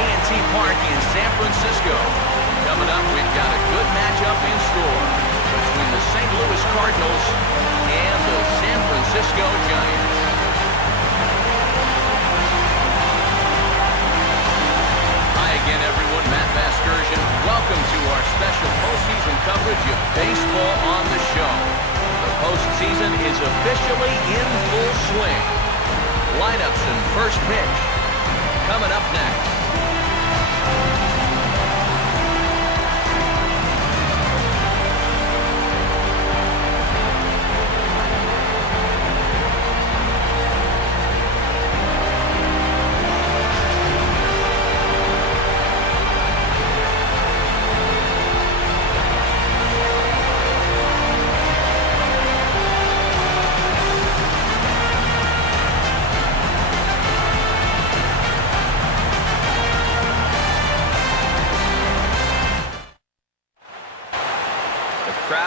TNT Park in San Francisco. Coming up, we've got a good matchup in store between the St. Louis Cardinals and the San Francisco Giants. Hi again, everyone. Matt Vasgersian. Welcome to our special postseason coverage of baseball on the show. The postseason is officially in full swing. Lineups and first pitch coming up next.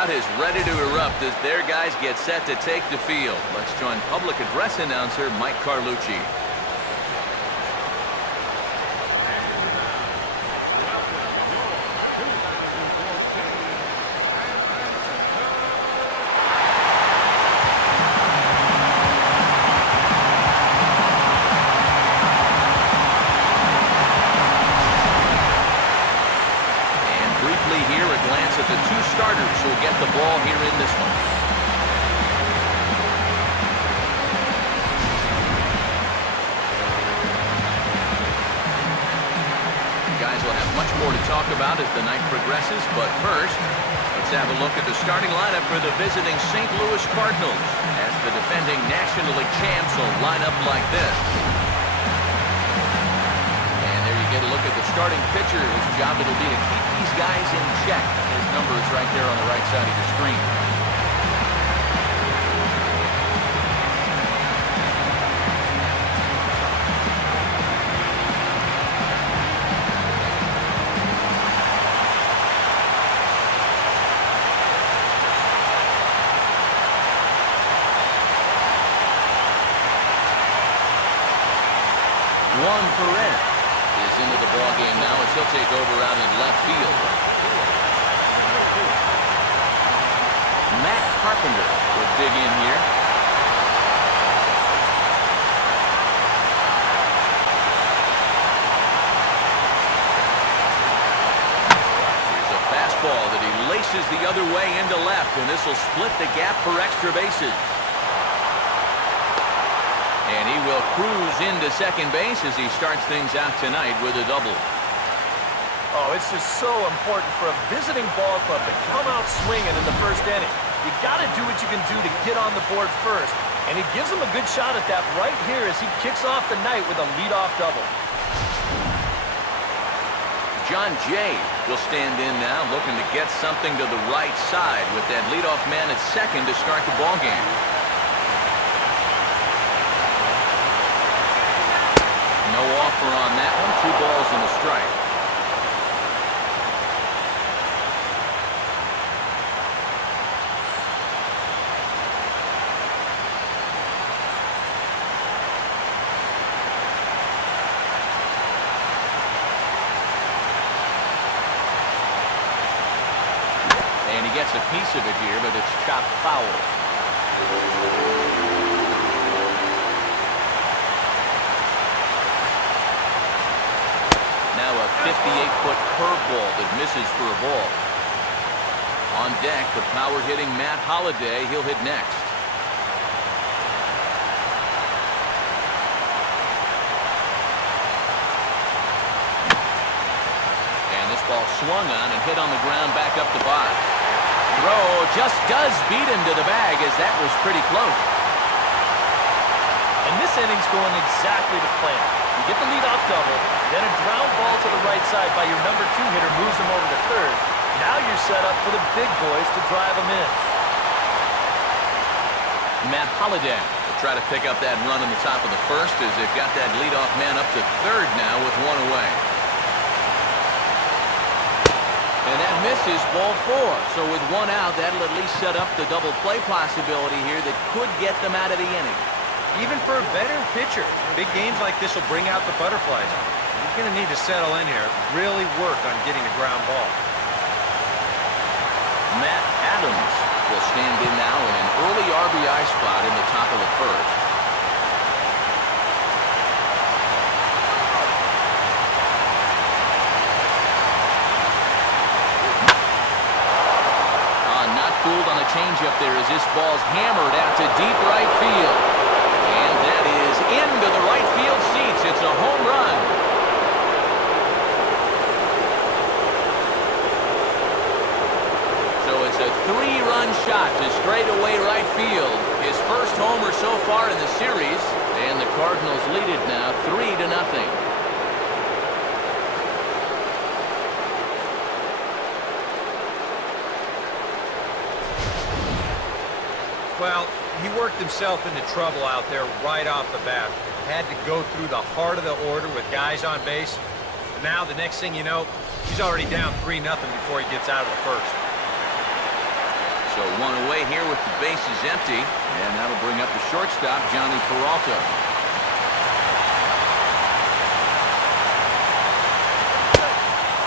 Is ready to erupt as their guys get set to take the field. Let's join public address announcer Mike Carlucci. At the two starters who will get the ball here in this one. You guys will have much more to talk about as the night progresses, but first, let's have a look at the starting lineup for the visiting St. Louis Cardinals as the defending National League champs will line up like this. Get a look at the starting pitcher, whose job it'll be to keep these guys in check. His number is right there on the right side of the screen. Juan Perez is into the ball game now as he'll take over out in left field. Matt Carpenter will dig in here. Here's a fastball that he laces the other way into left, and this will split the gap for extra bases. And he will cruise into second base as he starts things out tonight with a double. Oh, it's just so important for a visiting ball club to come out swinging in the first inning. You got to do what you can do to get on the board first. And he gives him a good shot at that right here as he kicks off the night with a leadoff double. John Jay will stand in now, looking to get something to the right side with that leadoff man at second to start the ball game. No offer on that one. 2 balls and a strike. And he gets a piece of it here, but it's chopped foul. Now a 58-foot curveball that misses for a ball. On deck, the power-hitting Matt Holliday. He'll hit next. And this ball swung on and hit on the ground back up the box. Throw just does beat him to the bag as that was pretty close. And this inning's going exactly to plan. You get the leadoff double, then a ground ball to the right side by your number 2 hitter moves him over to third. Now you're set up for the big boys to drive him in. Matt Holliday will try to pick up that run in the top of the first as they've got that leadoff man up to third now with 1 away. And that misses, ball 4. So with 1 out, that'll at least set up the double play possibility here that could get them out of the inning. Even for a veteran pitcher, big games like this will bring out the butterflies. Going to need to settle in here, really work on getting a ground ball. Matt Adams will stand in now in an early RBI spot in the top of the first. Not fooled on the changeup there as this ball's hammered out to deep right field. And that is into the right field seats. It's a home run. So it's a 3-run shot to straightaway right field. His first homer so far in the series. And the Cardinals lead it now 3-0. Well, he worked himself into trouble out there right off the bat. Had to go through the heart of the order with guys on base. Now, the next thing you know, he's already down 3-0 before he gets out of the first. So one away here with the bases empty, and that'll bring up the shortstop, Johnny Peralta.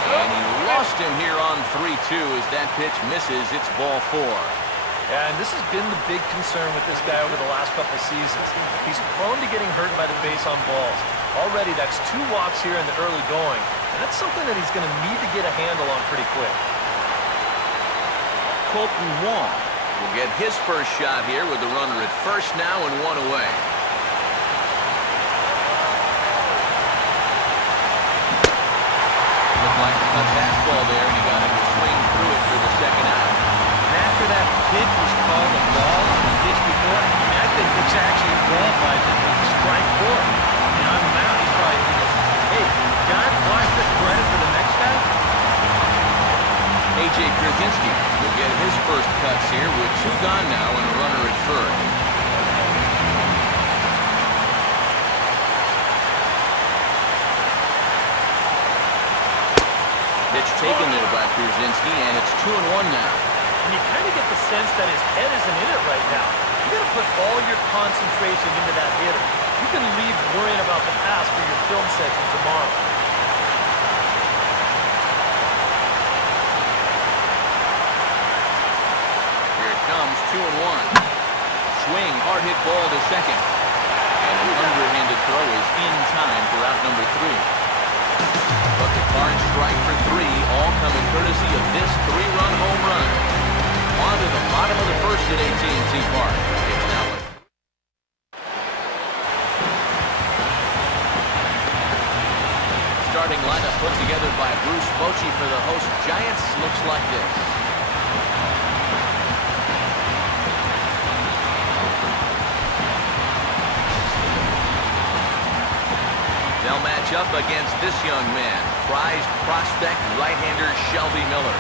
And he lost him here on 3-2 as that pitch misses. It's ball 4. Yeah, and this has been the big concern with this guy over the last couple seasons. He's prone to getting hurt by the base on balls. Already, that's 2 walks here in the early going, and that's something that he's going to need to get a handle on pretty quick. Colton Wong will get his first shot here with the runner at first now and 1 away. Looked like a fastball there, and he got him to swing through it for the second out. After that pitch was called a ball on the pitch before, I think it's actually qualified as strike 4. And on the mound, he's probably thinking, hey, can I apply this credit for the next guy? A.J. Krasinski will get his first cuts here with 2 gone now and a runner at first. Pitch taken there by Krasinski, and it's 2-1 now. And you kind of get the sense that his head isn't in it right now. You got to put all your concentration into that hitter. You can leave worrying about the pass for your film session tomorrow. Here it comes, 2-1. Swing, hard hit ball to second. And an underhanded throw is in time for out number 3. But the Cards strike for 3, all coming courtesy of this 3-run home run. On to the bottom of the first at AT&T Park. It's now starting lineup put together by Bruce Bochy for the host Giants looks like this. They'll match up against this young man, prized prospect right-hander Shelby Miller.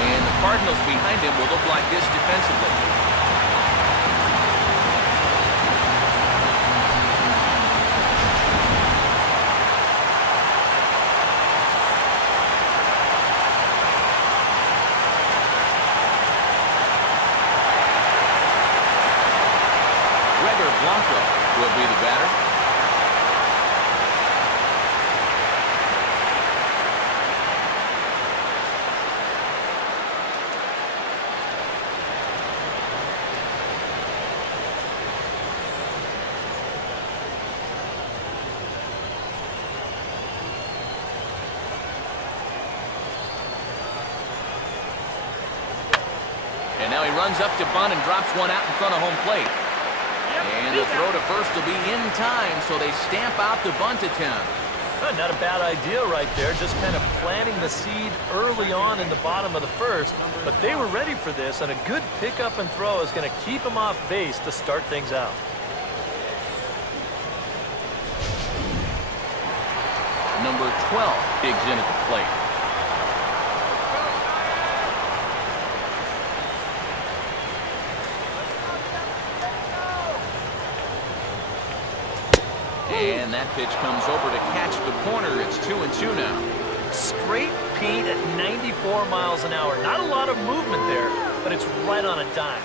And the Cardinals behind him will look like this defensively. Will be the batter. And now he runs up to bunt and drops one out in front of home plate. And the throw to first will be in time, so they stamp out the bunt attempt. Not a bad idea right there, just kind of planting the seed early on in the bottom of the first. But they were ready for this, and a good pickup and throw is going to keep them off base to start things out. Number 12 digs in at the plate. And that pitch comes over to catch the corner. It's 2-2 now. Straight paint at 94 miles an hour. Not a lot of movement there, but it's right on a dime.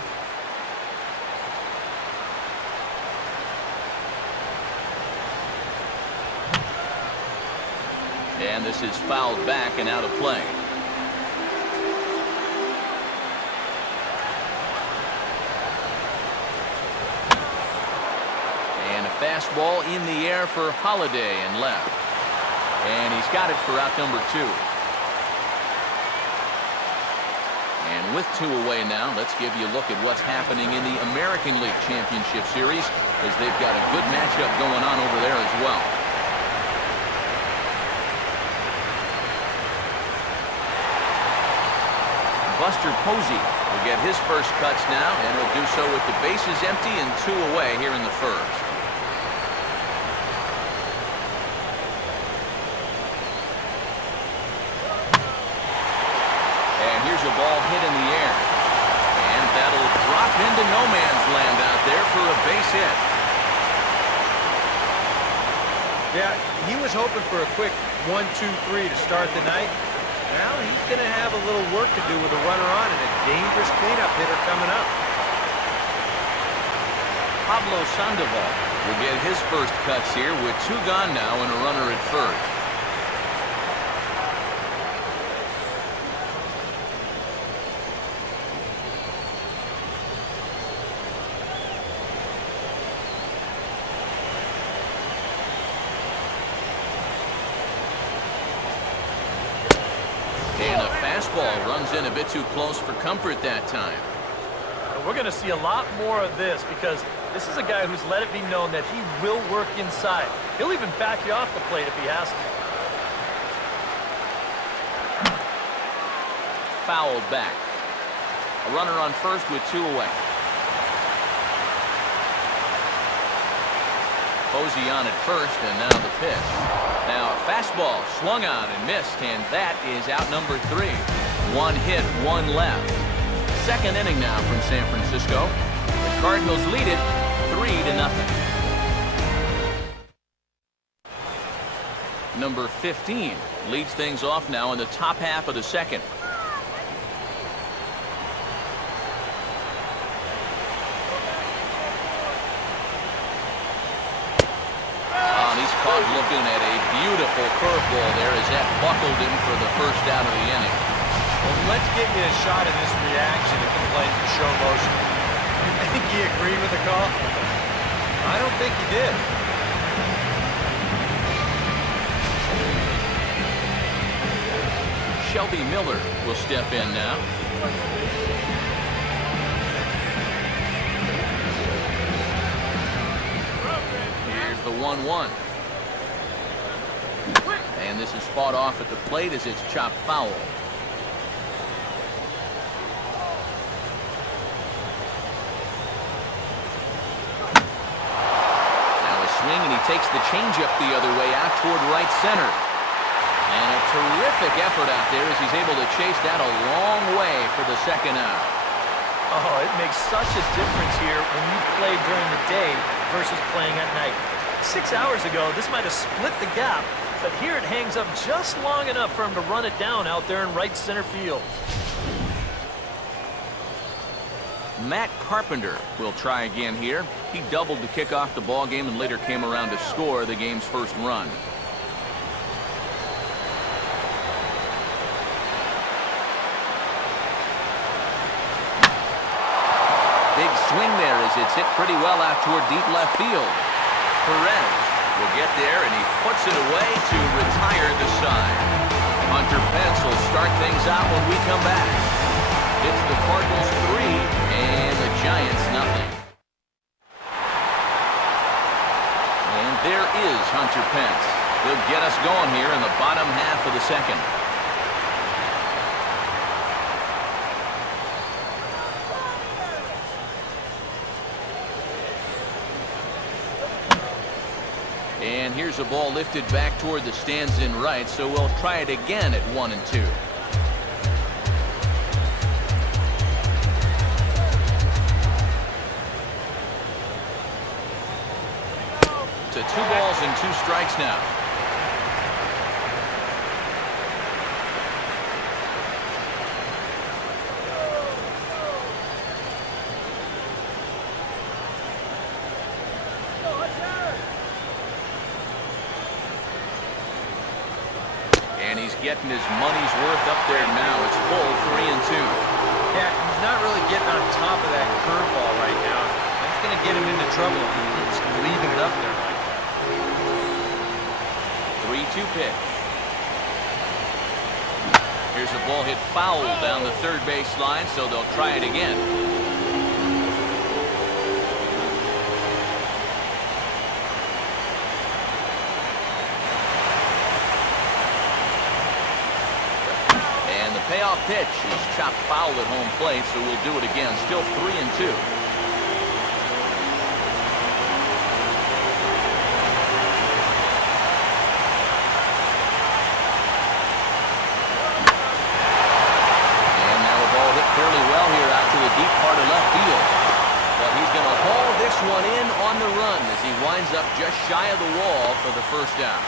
And this is fouled back and out of play. And a fastball in the air for Holiday and left. And he's got it for out number 2. And with 2 away now, let's give you a look at what's happening in the American League Championship Series, as they've got a good matchup going on over there as well. Buster Posey will get his first cuts now, and he'll do so with the bases empty and 2 away here in the first. And here's a ball hit in the air. And that'll drop into no man's land out there for a base hit. Yeah, he was hoping for a quick 1-2-3 to start the night. Now he's going to have a little work to do with a runner on and a dangerous cleanup hitter coming up. Pablo Sandoval will get his first cuts here with 2 gone now and a runner at first. And a fastball runs in a bit too close for comfort that time. And we're going to see a lot more of this because this is a guy who's let it be known that he will work inside. He'll even back you off the plate if he has to. Fouled back. A runner on first with 2 away. Posey on at first, and now the pitch. Now a fastball swung on and missed, and that is out number 3. 1 hit, 1 left. Second inning now from San Francisco. The Cardinals lead it 3-0. Number 15 leads things off now in the top half of the second. Caught looking at a beautiful curveball there as that buckled him for the first out of the inning. Well, let's get you a shot of this reaction at the plate to show motion. You think he agreed with the call? I don't think he did. Shelby Miller will step in now. Here's the 1-1. And this is fought off at the plate as it's chopped foul. Now a swing, and he takes the changeup the other way out toward right center. And a terrific effort out there as he's able to chase that a long way for the second out. Oh, it makes such a difference here when you play during the day versus playing at night. 6 hours ago, this might have split the gap, but here it hangs up just long enough for him to run it down out there in right center field. Matt Carpenter will try again here. He doubled to kick off the ball game and later came around to score the game's first run. Big swing there as it's hit pretty well out toward deep left field. Perez will get there, and he puts it away to retire the side. Hunter Pence will start things out when we come back. It's the Cardinals 3 and the Giants 0. And there is Hunter Pence. He'll get us going here in the bottom half of the second. And here's a ball lifted back toward the stands in right, so we'll try it again at 1-2. To 2 balls and 2 strikes now. getting his money's worth up there now. It's full 3-2. Yeah, he's not really getting on top of that curveball right now. That's going to get him into trouble if he keeps leaving it up there like that. 3-2 pitch. Here's a ball hit foul down the third base line, so they'll try it again. And the payoff pitch is chopped foul at home plate, so we'll do it again. Still 3-2. Fairly well here out to the deep part of left field. But he's going to haul this one in on the run as he winds up just shy of the wall for the first down.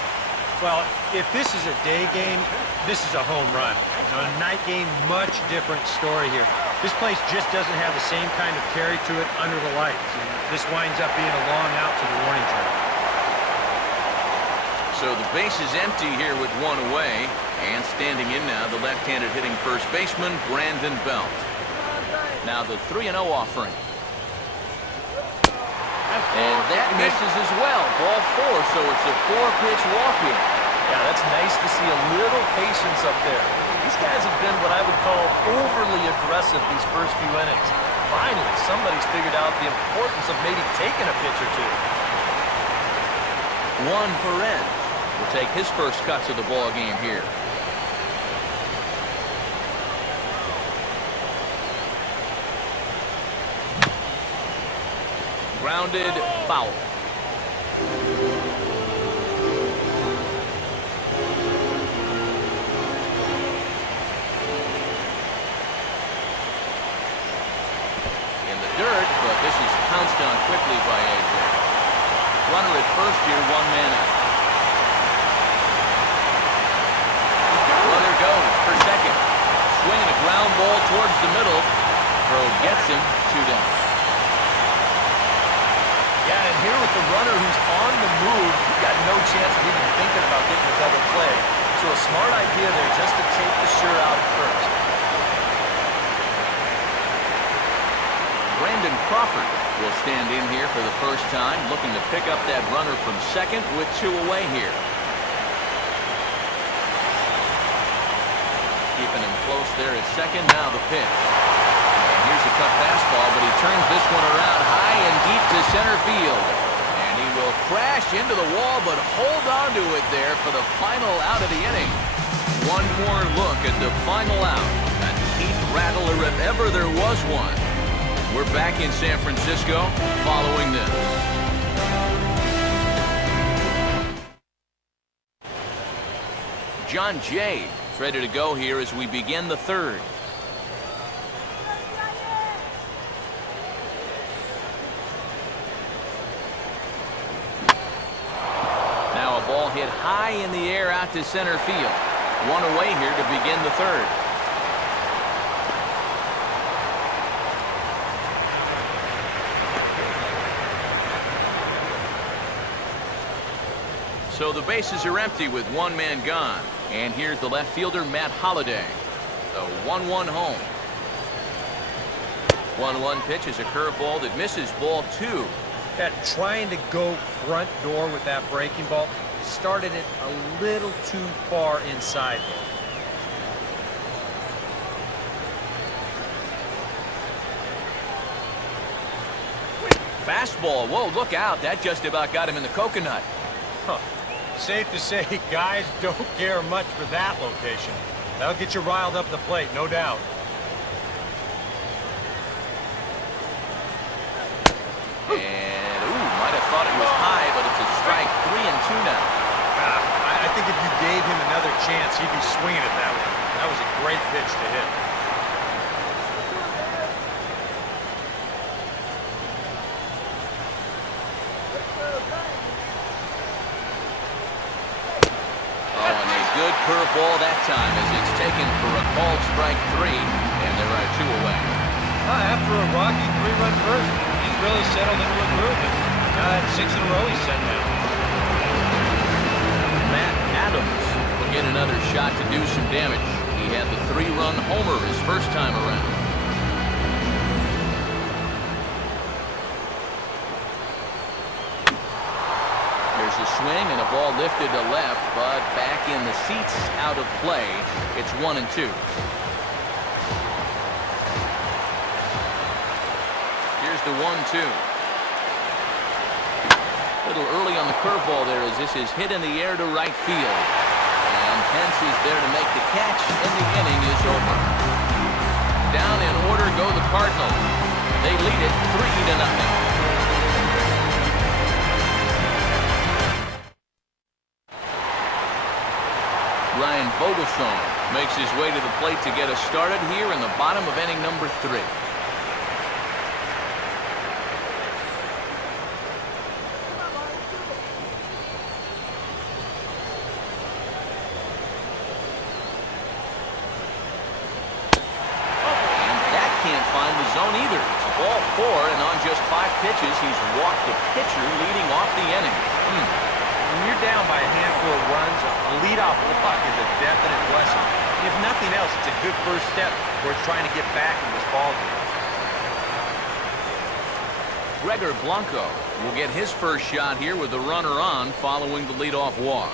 Well, if this is a day game, this is a home run. A night game, much different story here. This place just doesn't have the same kind of carry to it under the lights. And this winds up being a long out to the warning track. So the base is empty here with one away. And standing in now, the left-handed hitting first baseman, Brandon Belt. Now the 3-0 offering. And that misses as well. Ball 4, so it's a 4-pitch walk here. Yeah, that's nice to see a little patience up there. These guys have been what I would call overly aggressive these first few innings. Finally, somebody's figured out the importance of maybe taking a pitch or two. Juan Perez will take his first cuts of the ball game here. Grounded foul. In the dirt, but this is pounced on quickly by AJ. Runner at first here, one man out. Runner goes for second. Swinging a ground ball towards the middle. Throw gets him, 2 down. Yeah, and here with the runner who's on the move, you've got no chance of even thinking about getting a double play. So a smart idea there just to take the sure out at first. Brandon Crawford will stand in here for the first time, looking to pick up that runner from second with 2 away here. Keeping him close there at second. Now the pitch. And here's a cut fastball, but he turns this one around high and deep to center field. And he will crash into the wall, but hold on to it there for the final out of the inning. One more look at the final out. A teeth rattler if ever there was one. We're back in San Francisco following this. John Jay is ready to go here as we begin the third. Now a ball hit high in the air out to center field. One away here to begin the third. So the bases are empty with one man gone. And here's the left fielder, Matt Holliday. The 1-1 home. 1-1 pitch is a curveball that misses ball 2. That trying to go front door with that breaking ball started it a little too far inside there. Fastball. Whoa, look out. That just about got him in the coconut. Huh. Safe to say, guys don't care much for that location. That'll get you riled up the plate, no doubt. And, might have thought it was high, but it's a strike. 3-2 now. I think if you gave him another chance, he'd be swinging at that one. That was a great pitch to hit. Good curveball that time as it's taken for a called strike 3, and there are 2 away. After a rocky 3-run first, he's really settled into a groove. Now that's 6 in a row he's set down. Matt Adams will Get another shot to do some damage. He had the 3-run homer his first time around. There's a swing and a ball lifted to left, but back in the seats, out of play. It's 1-2. Here's the 1-2. A little early on the curveball there as this is hit in the air to right field. And Pence is there to make the catch, and the inning is over. Down in order go the Cardinals. They lead it 3-0. Ryan Vogelsong makes his way to the plate to get us started here in the bottom of inning number 3. Zone either. It's ball 4, and on just 5 pitches, he's walked the pitcher leading off the inning. When you're down by a handful of runs, a leadoff walk is a definite blessing. If nothing else, it's a good first step towards trying to get back in this ball game. Gregor Blanco will get his first shot here with the runner on following the leadoff walk.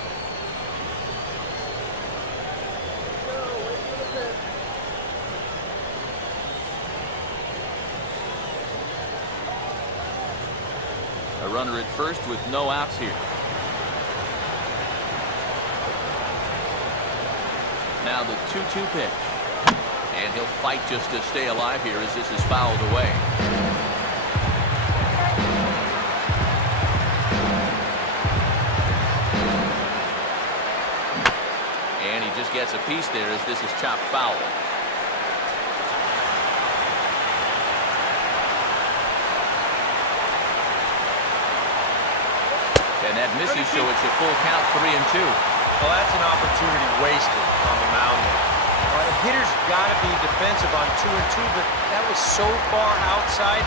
A runner at first with no outs here. Now the 2-2 pitch. And he'll fight just to stay alive here as this is fouled away. And he just gets a piece there as this is chopped foul. And that misses, so it's a full count, 3-2. Well, that's an opportunity wasted on the mound there. The hitter's got to be defensive on 2-2, but that was so far outside,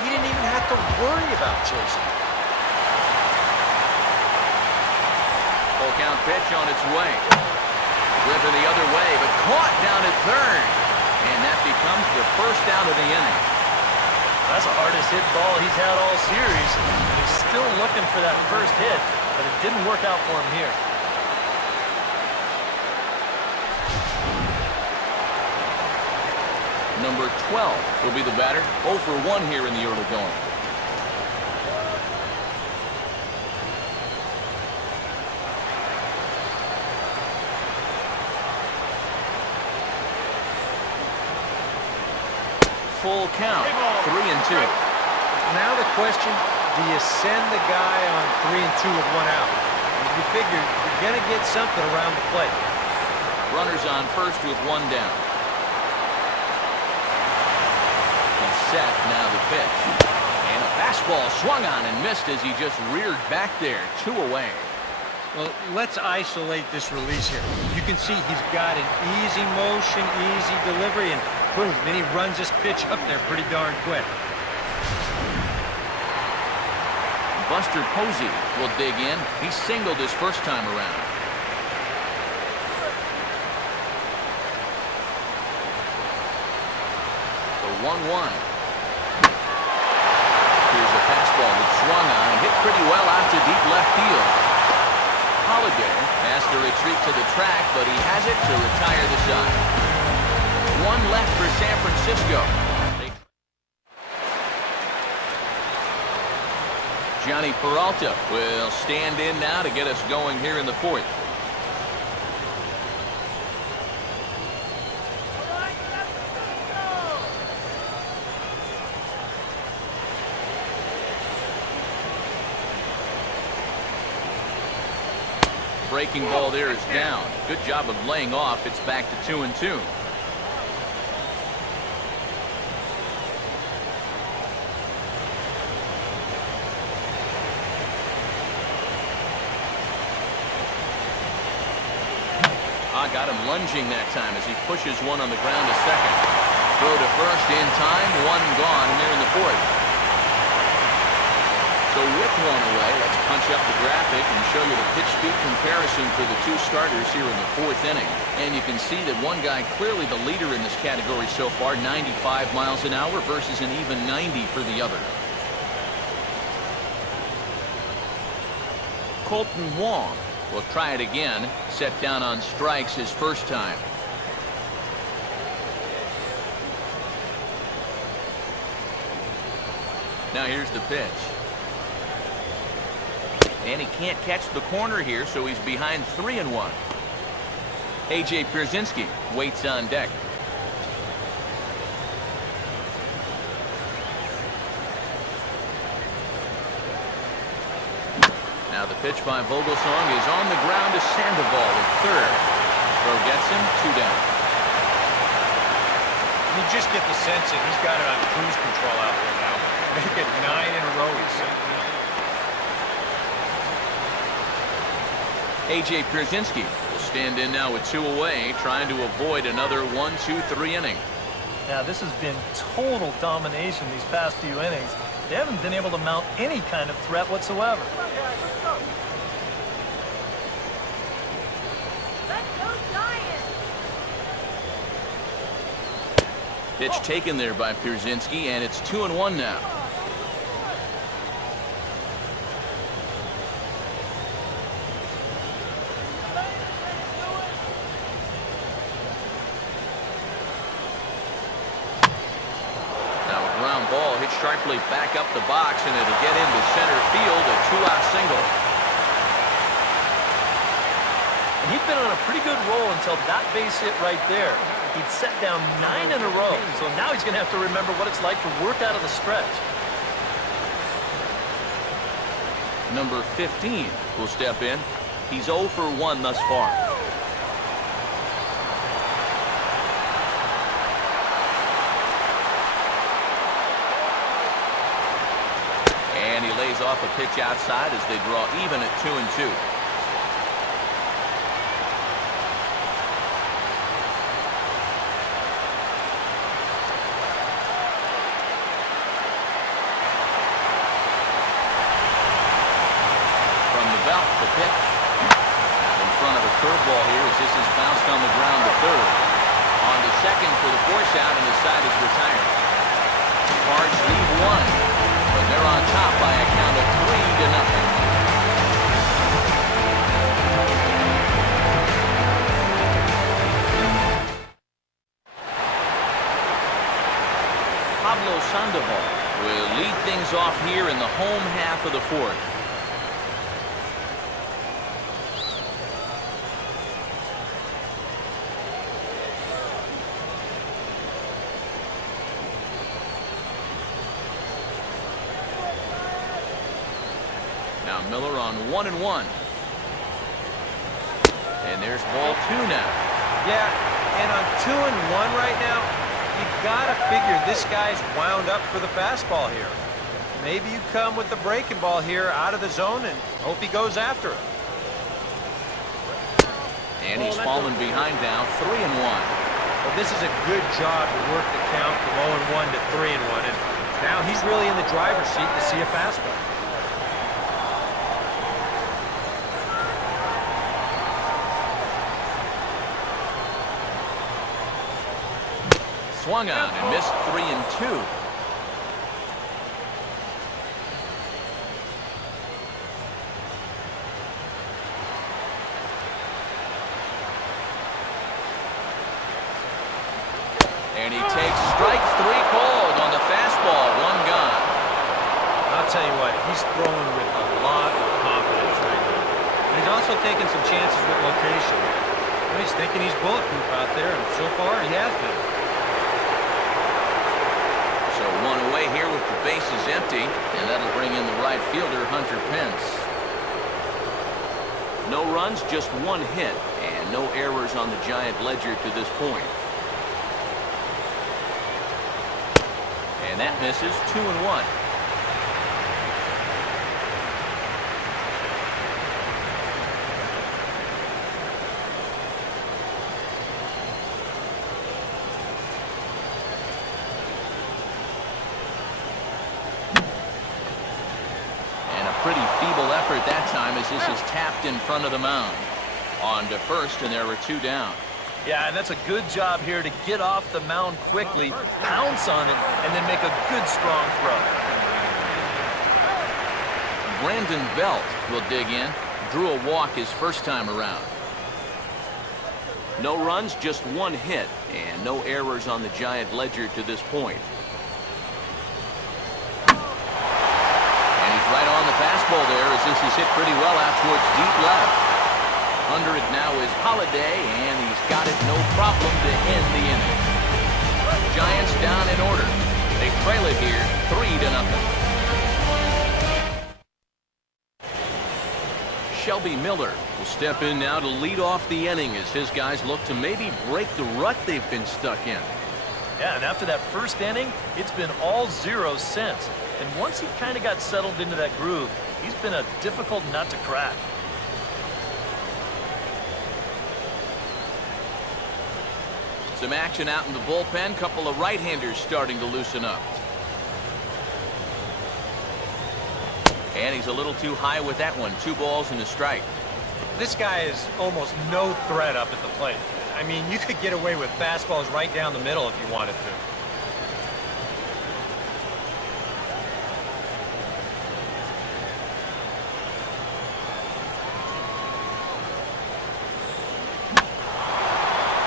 he didn't even have to worry about chasing. Full count pitch on its way. Driven the other way, but caught down at third. And that becomes the first out of the inning. That's the hardest hit ball he's had all series. And he's still looking for that first hit, but it didn't work out for him here. Number 12 will be the batter. 0 for 1 here in the early going. Full count, 3-2. Now the question, do you send the guy on 3-2 with 1 out? You figure you're going to get something around the plate. Runners on first with 1 down. He's set, now the pitch. And a fastball swung on and missed as he just reared back there, 2 away. Well, let's isolate this release here. You can see he's got an easy motion, easy delivery, and boom, then he runs this pitch up there pretty darn quick. Buster Posey will dig in. He singled his first time around. The 1-1. Here's a fastball that swung on and hit pretty well out to deep left field. Holiday has to retreat to the track, but he has it to retire the side. 1 left for San Francisco. Johnny Peralta will stand in now to get us going here in the 4th. Breaking ball there is down. Good job of laying off. It's back to 2-2. Got him lunging that time as he pushes one on the ground to second. Throw to first in time, 1 gone, and they're in the 4th. So with 1 away. Let's punch up the graphic and show you the pitch speed comparison for the two starters here in the 4th inning. And you can see that one guy clearly the leader in this category so far, 95 miles an hour versus an even 90 for the other. Colton Wong will try it again. Set down on strikes his first time. Now here's the pitch. And he can't catch the corner here, so he's behind 3-1. A.J. Pierzynski waits on deck. Now the pitch by Vogelsong is on the ground to Sandoval at third. Throw gets him, 2 down. You just get the sense that he's got it on cruise control out there now. Make it 9 in a row, he said. A.J. Pierzynski will stand in now with 2 away, trying to avoid another 1-2-3 inning. Now, this has been total domination these past few innings. They haven't been able to mount any kind of threat whatsoever. Pitch taken there by Pierzynski, and it's 2-1 now. Now a ground ball hit sharply back up the box, and it'll get into center field, a 2-out single. And he'd been on a pretty good roll until that base hit right there. He'd set down 9 in a row, so now he's going to have to remember what it's like to work out of the stretch. Number 15 will step in. He's 0 for 1 thus far. And he lays off a pitch outside as they draw even at 2-2. The pitch out in front of a curveball here as this is bounced on the ground to third. On to second for the force out, and his side is retired. Cards lead 1, but they're on top by a count of 3-0. Pablo Sandoval will lead things off here in the home half of the 4th. Now Miller on 1-1. And there's ball 2 now. Yeah, and on 2-1 right now, you gotta figure this guy's wound up for the fastball here. Maybe you come with the breaking ball here out of the zone and hope he goes after it. And he's fallen behind now, 3-1. Well, this is a good job to work the count from 0-1 to 3-1, and now he's really in the driver's seat to see a fastball. Swung on and missed 3-2. And he takes strike 3 called on the fastball, 1 gone. I'll tell you what, he's throwing with a lot of confidence right now. And he's also taking some chances with location. He's thinking he's bulletproof out there, and so far he has been. So 1 away here with the bases empty, and that'll bring in the right fielder, Hunter Pence. No runs, just 1 hit, and no errors on the Giant ledger to this point. And that misses, 2-1. Pretty that time as this is tapped in front of the mound. On to first, and there were 2 down. Yeah, and that's a good job here to get off the mound quickly, pounce on it, and then make a good, strong throw. Brandon Belt will dig in. Drew a walk his first time around. No runs, just 1 hit, and no errors on the Giant ledger to this point. And he's right on the fastball there as this is hit pretty well out towards deep left. Under it now is Holiday, and he's got it no problem to end the inning. Giants down in order. They trail it here 3-0. Shelby Miller will step in now to lead off the inning as his guys look to maybe break the rut they've been stuck in. Yeah, and after that first inning, it's been all zeros since. And once he kind of got settled into that groove, he's been a difficult nut to crack. Some action out in the bullpen. Couple of right-handers starting to loosen up. And he's a little too high with that one. 2 balls and a strike. This guy is almost no threat up at the plate. I mean, you could get away with fastballs right down the middle if you wanted to.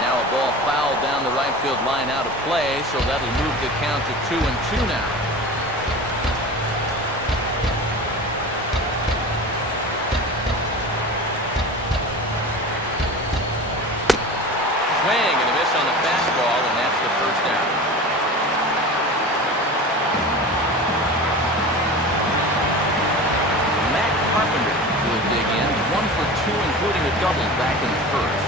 Now a ball fouled down the right field line out of play, so that'll move the count to 2-2 now. Swing and a miss on the fastball, and that's the first down. Matt Carpenter will dig in. 1 for 2, including a double back in the first.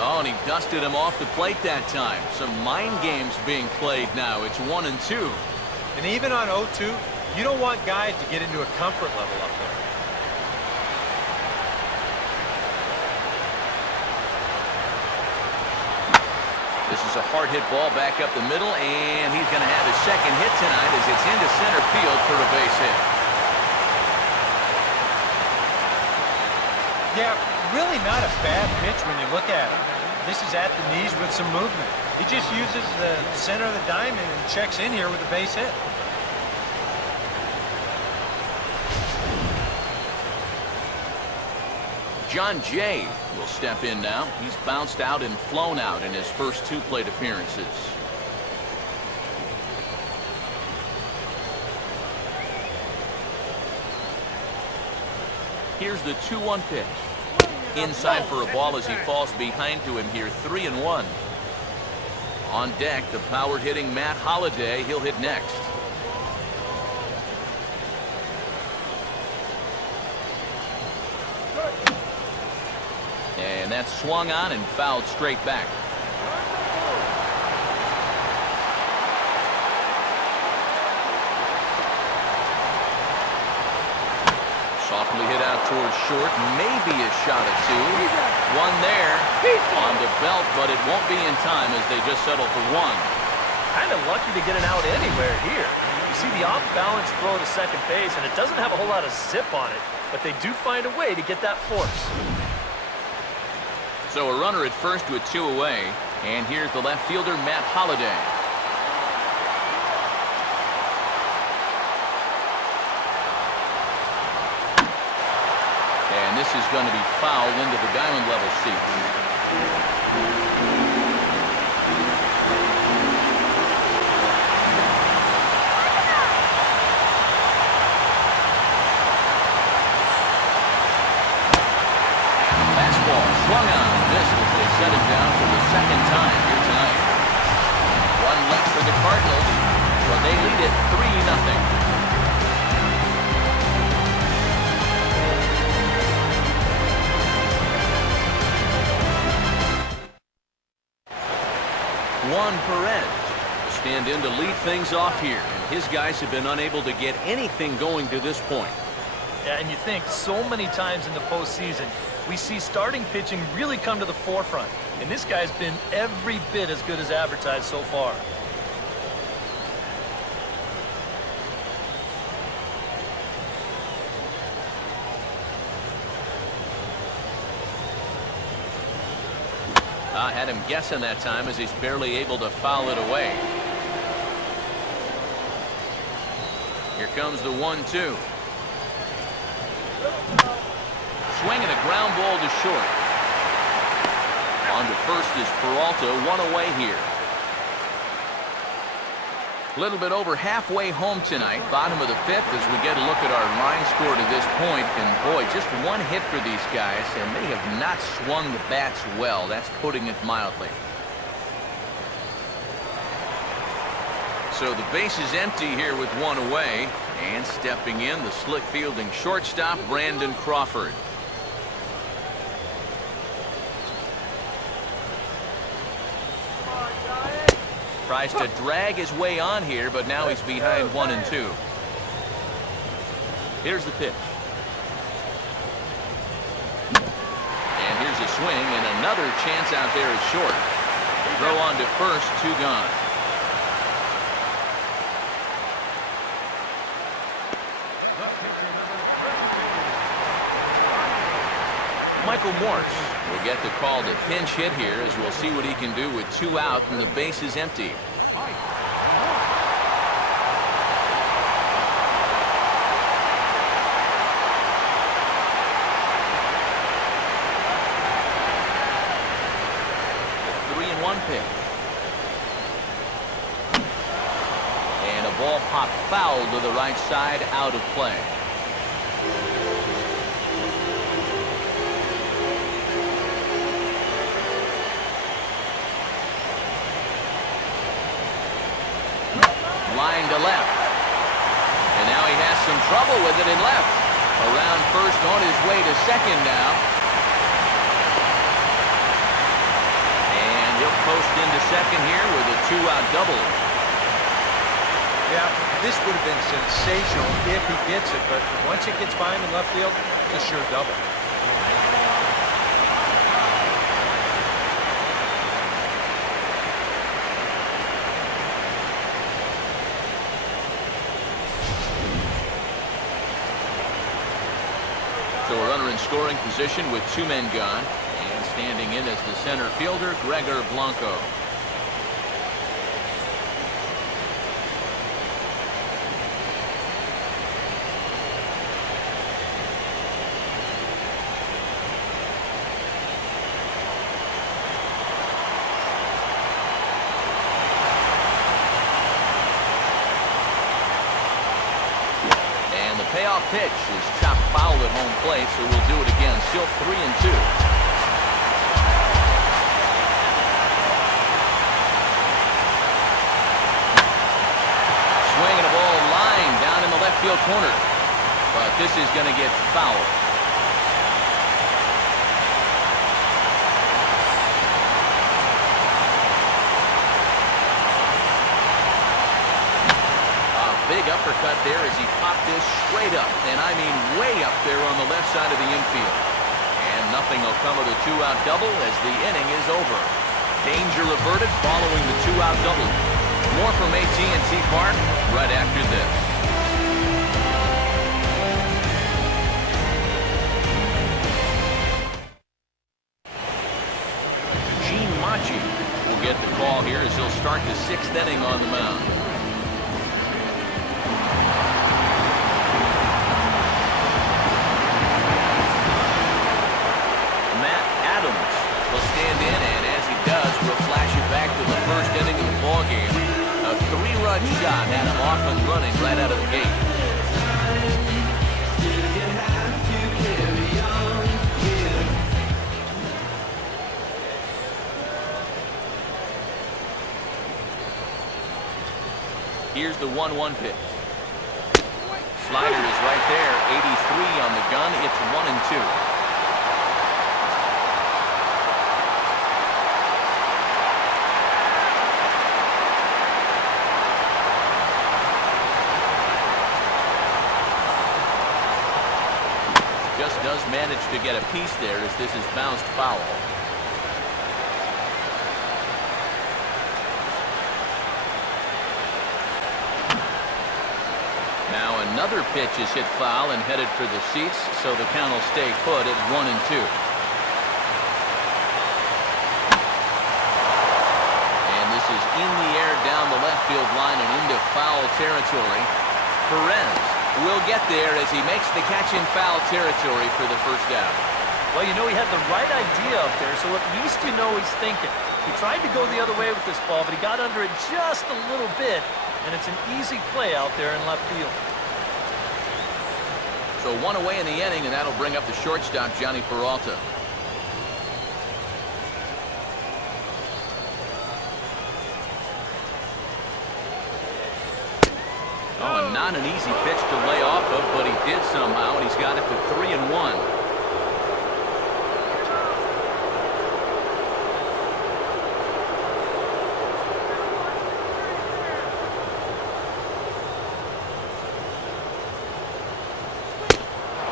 Oh, and he dusted him off the plate that time. Some mind games being played now. It's 1-2. And even on 0-2, you don't want guys to get into a comfort level up there. This is a hard hit ball back up the middle, and he's going to have his second hit tonight as it's into center field for a base hit. Yeah, really not a bad pitch when you look at it. This is at the knees with some movement. He just uses the center of the diamond and checks in here with a base hit. John Jay will step in now. He's bounced out and flown out in his first 2 plate appearances. Here's the 2-1 pitch. Inside for a ball as he falls behind to him here, 3-1. On deck, the power-hitting Matt Holiday. He'll hit next. And that's swung on and fouled straight back. Softly hit out towards short. Maybe a shot at 2. One there on the belt, but it won't be in time as they just settle for 1. Kind of lucky to get an out anywhere here. You see the off-balance throw to second base, and it doesn't have a whole lot of zip on it, but they do find a way to get that force. So a runner at first with 2 away, and here's the left fielder, Matt Holiday. And this is going to be fouled into the diamond level seat. Swung on, missed as they set it down for the second time here tonight. 1 left for the Cardinals, but they lead it 3-0. Juan Perez will stand in to lead things off here, and his guys have been unable to get anything going to this point. Yeah, and you think so many times in the postseason, we see starting pitching really come to the forefront. And this guy's been every bit as good as advertised so far. I had him guessing that time as he's barely able to foul it away. Here comes the 1-2. Swinging a ground ball to short. On to first is Peralta, one away here. A little bit over halfway home tonight, bottom of the fifth, as we get a look at our line score to this point. And boy, just one hit for these guys, and they have not swung the bats well. That's putting it mildly. So the base is empty here with one away, and stepping in, the slick fielding shortstop, Brandon Crawford. Tries to drag his way on here, but now he's behind 1-2. Here's the pitch. And here's a swing, and another chance out there is short. Throw on to first, 2 gone. Michael Morse will get the call to pinch hit here, as we'll see what he can do with 2 out and the base is empty. The 3-1 pitch. And a ball popped foul to the right side, out of play. Line to left. And now he has some trouble with it in left. Around first, on his way to second now. And he'll post into second here with a 2-out double. Yeah, this would have been sensational if he gets it, but once it gets by him in left field, it's a sure double. So a runner in scoring position with 2 men gone, and standing in as the center fielder, Gregor Blanco. Payoff pitch is chopped foul at home plate, so we'll do it again. Still 3-2. Swinging a ball line down in the left field corner, but this is going to get foul. Big uppercut there as he popped this straight up, and I mean way up there on the left side of the infield. And nothing will come of the 2-out double as the inning is over. Danger averted following the 2-out double. More from AT&T Park right after this. Gene Machi will get the call here as he'll start the 6th inning on the mound. Stand in, and as he does, we'll flash it back to the first inning of the ballgame. A 3-run shot had him off and running right out of the gate. Here's the 1-1 pitch. Slider is right there, 83 on the gun. It's 1-2. Just does manage to get a piece there as this is bounced foul. Now another pitch is hit foul and headed for the seats, so the count will stay put at 1-2. And this is in the air down the left field line and into foul territory. Perez will get there as he makes the catch in foul territory for the first out. Well, you know, he had the right idea up there, so at least you know he's thinking. He tried to go the other way with this ball, but he got under it just a little bit, and it's an easy play out there in left field. So one away in the inning, and that'll bring up the shortstop, Johnny Peralta. Oh, not an easy pitch to lay off of, but he did somehow, and he's got it to 3-1.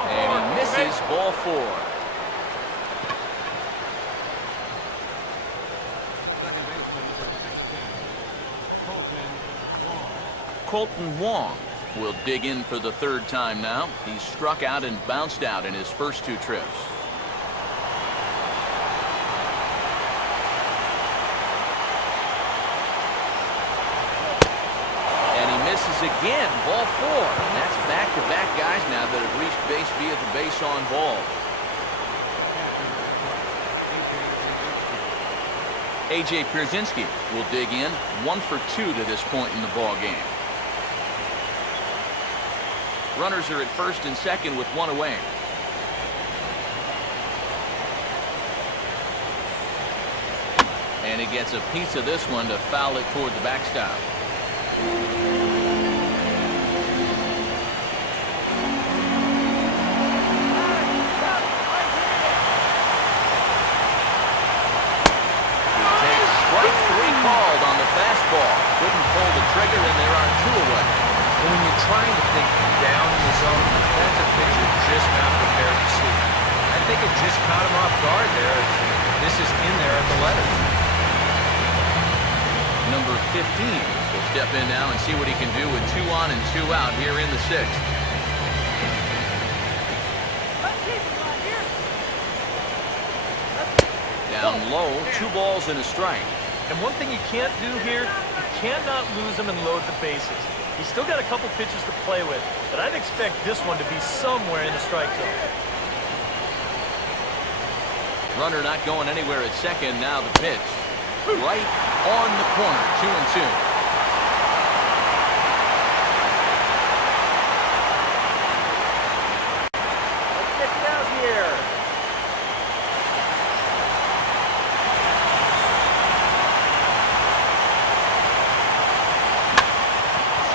And he misses, ball 4. Colton Wong will dig in for the third time now. He's struck out and bounced out in his first 2 trips. And he misses again, ball 4. And that's back-to-back guys now that have reached base via the base on ball. A.J. Pierzynski will dig in, 1 for 2 to this point in the ball game. Runners are at first and second with 1 away. And he gets a piece of this one to foul it toward the backstop. Strike 3 called on the fastball. Couldn't pull the trigger, and there are 2 away. When you're trying to think down in the zone, that's a pitch you're just not prepared to see. I think it just caught him off guard there. This is in there at the letters. Number 15 will step in now and see what he can do with 2 on and 2 out here in the 6th. Down low, 2 balls and a strike. And one thing you can't do here, you cannot lose him and load the bases. He's still got a couple pitches to play with, but I'd expect this one to be somewhere in the strike zone. Runner not going anywhere at second. Now the pitch. Right on the corner, 2-2. Let's get down here.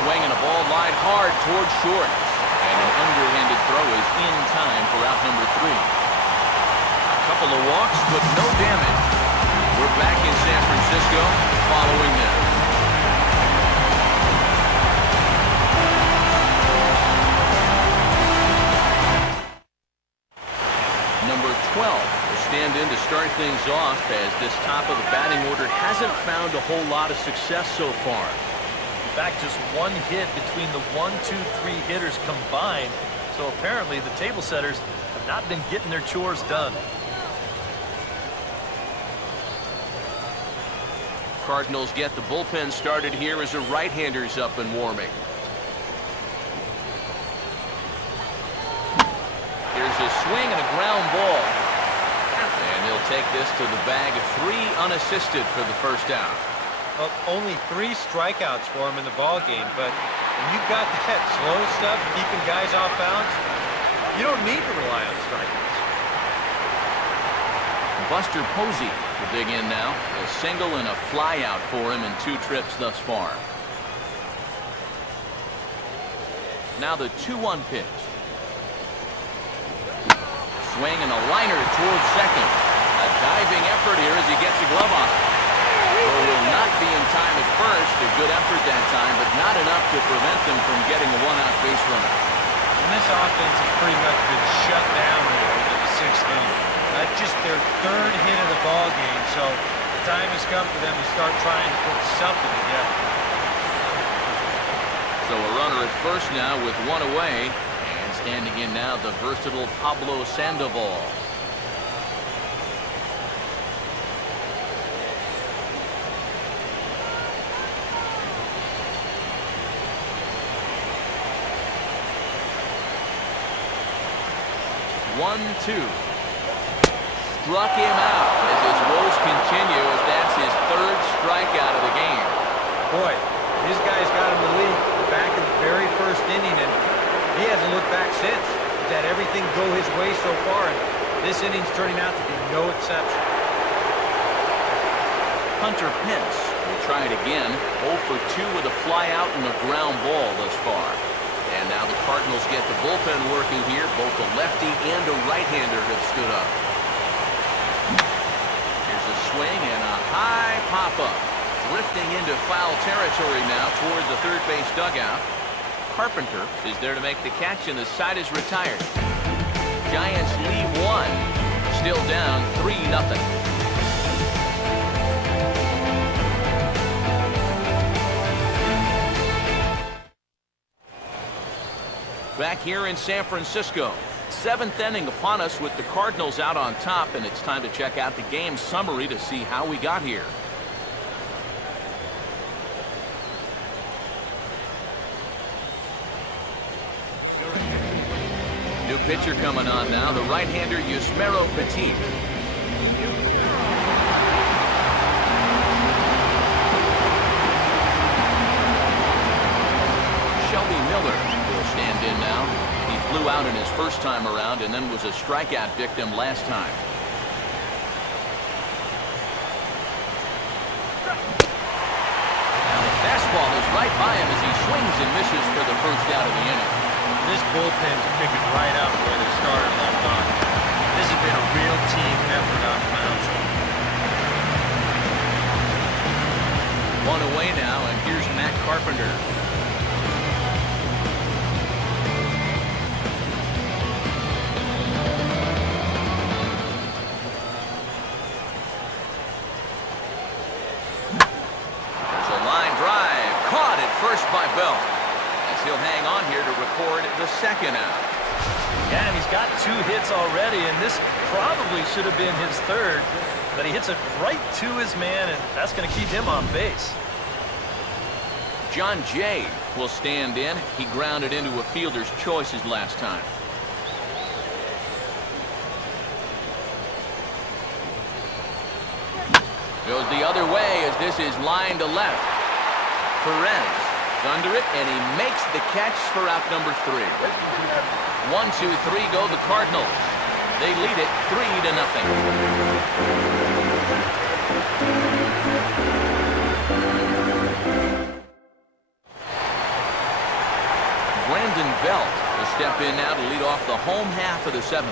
Swinging a ball line hard toward short. And an underhanded throw is in time for out number 3. A couple of walks, but no damage. We're back in San Francisco following this. Number 12 will stand in to start things off as this top of the batting order hasn't found a whole lot of success so far. In fact, just 1 hit between the 1, 2, 3 hitters combined. So apparently the table setters have not been getting their chores done. Cardinals get the bullpen started here as a right-hander's up and warming. Here's a swing and a ground ball. And he'll take this to the bag of 3 unassisted for the first out. Well, only 3 strikeouts for him in the ball game, but when you've got that slow stuff, keeping guys off balance, you don't need to rely on strikeouts. Buster Posey will dig in now. A single and a fly out for him in 2 trips thus far. Now the 2-1 pitch. Swing and a liner towards second. A diving effort here as he gets a glove on it. Well, will not be in time at first. A good effort that time, but not enough to prevent them from getting a 1-out base runner. And this offense has pretty much been shut down here in the 6th inning. That's just their 3rd hit of the ball game, so the time has come for them to start trying to put something together. So So a runner at first now with one away. And standing in now, the versatile Pablo Sandoval. One-two. Struck him out as his woes continue, as that's his third strikeout of the game. Boy, this guy's got him the lead back in the very first inning, and he hasn't looked back since. He's had everything go his way so far, and this inning's turning out to be no exception. Hunter Pence will try it again. 0 for 2 with a fly out and a ground ball thus far. And now the Cardinals get the bullpen working here. Both a lefty and a right-hander have stood up. Here's a swing and a high pop-up. Drifting into foul territory now toward the third base dugout. Carpenter is there to make the catch, and the side is retired. Giants leave one. Still down 3-0. Back here in San Francisco. 7th inning upon us with the Cardinals out on top, and it's time to check out the game summary to see how we got here. New pitcher coming on now, the right-hander Yusmeiro Petit. Shelby Miller will stand in now. He flew out in his first time around and then was a strikeout victim last time. Now the fastball is right by him as he swings and misses for the first out of the inning. This bullpen's picking right up where they started left off. This has been a real team effort on the mound. One away now, and here's Matt Carpenter. First by Bell, as he'll hang on here to record the second out. Yeah, and he's got 2 hits already, and this probably should have been his third, but he hits it right to his man, and that's going to keep him on base. John Jay will stand in. He grounded into a fielder's choice his last time. Goes the other way as this is line to left. Perez under it, and he makes the catch for out number 3. 1, 2, 3 go the Cardinals. They lead it 3-0. Brandon Belt will step in now to lead off the home half of the 7th.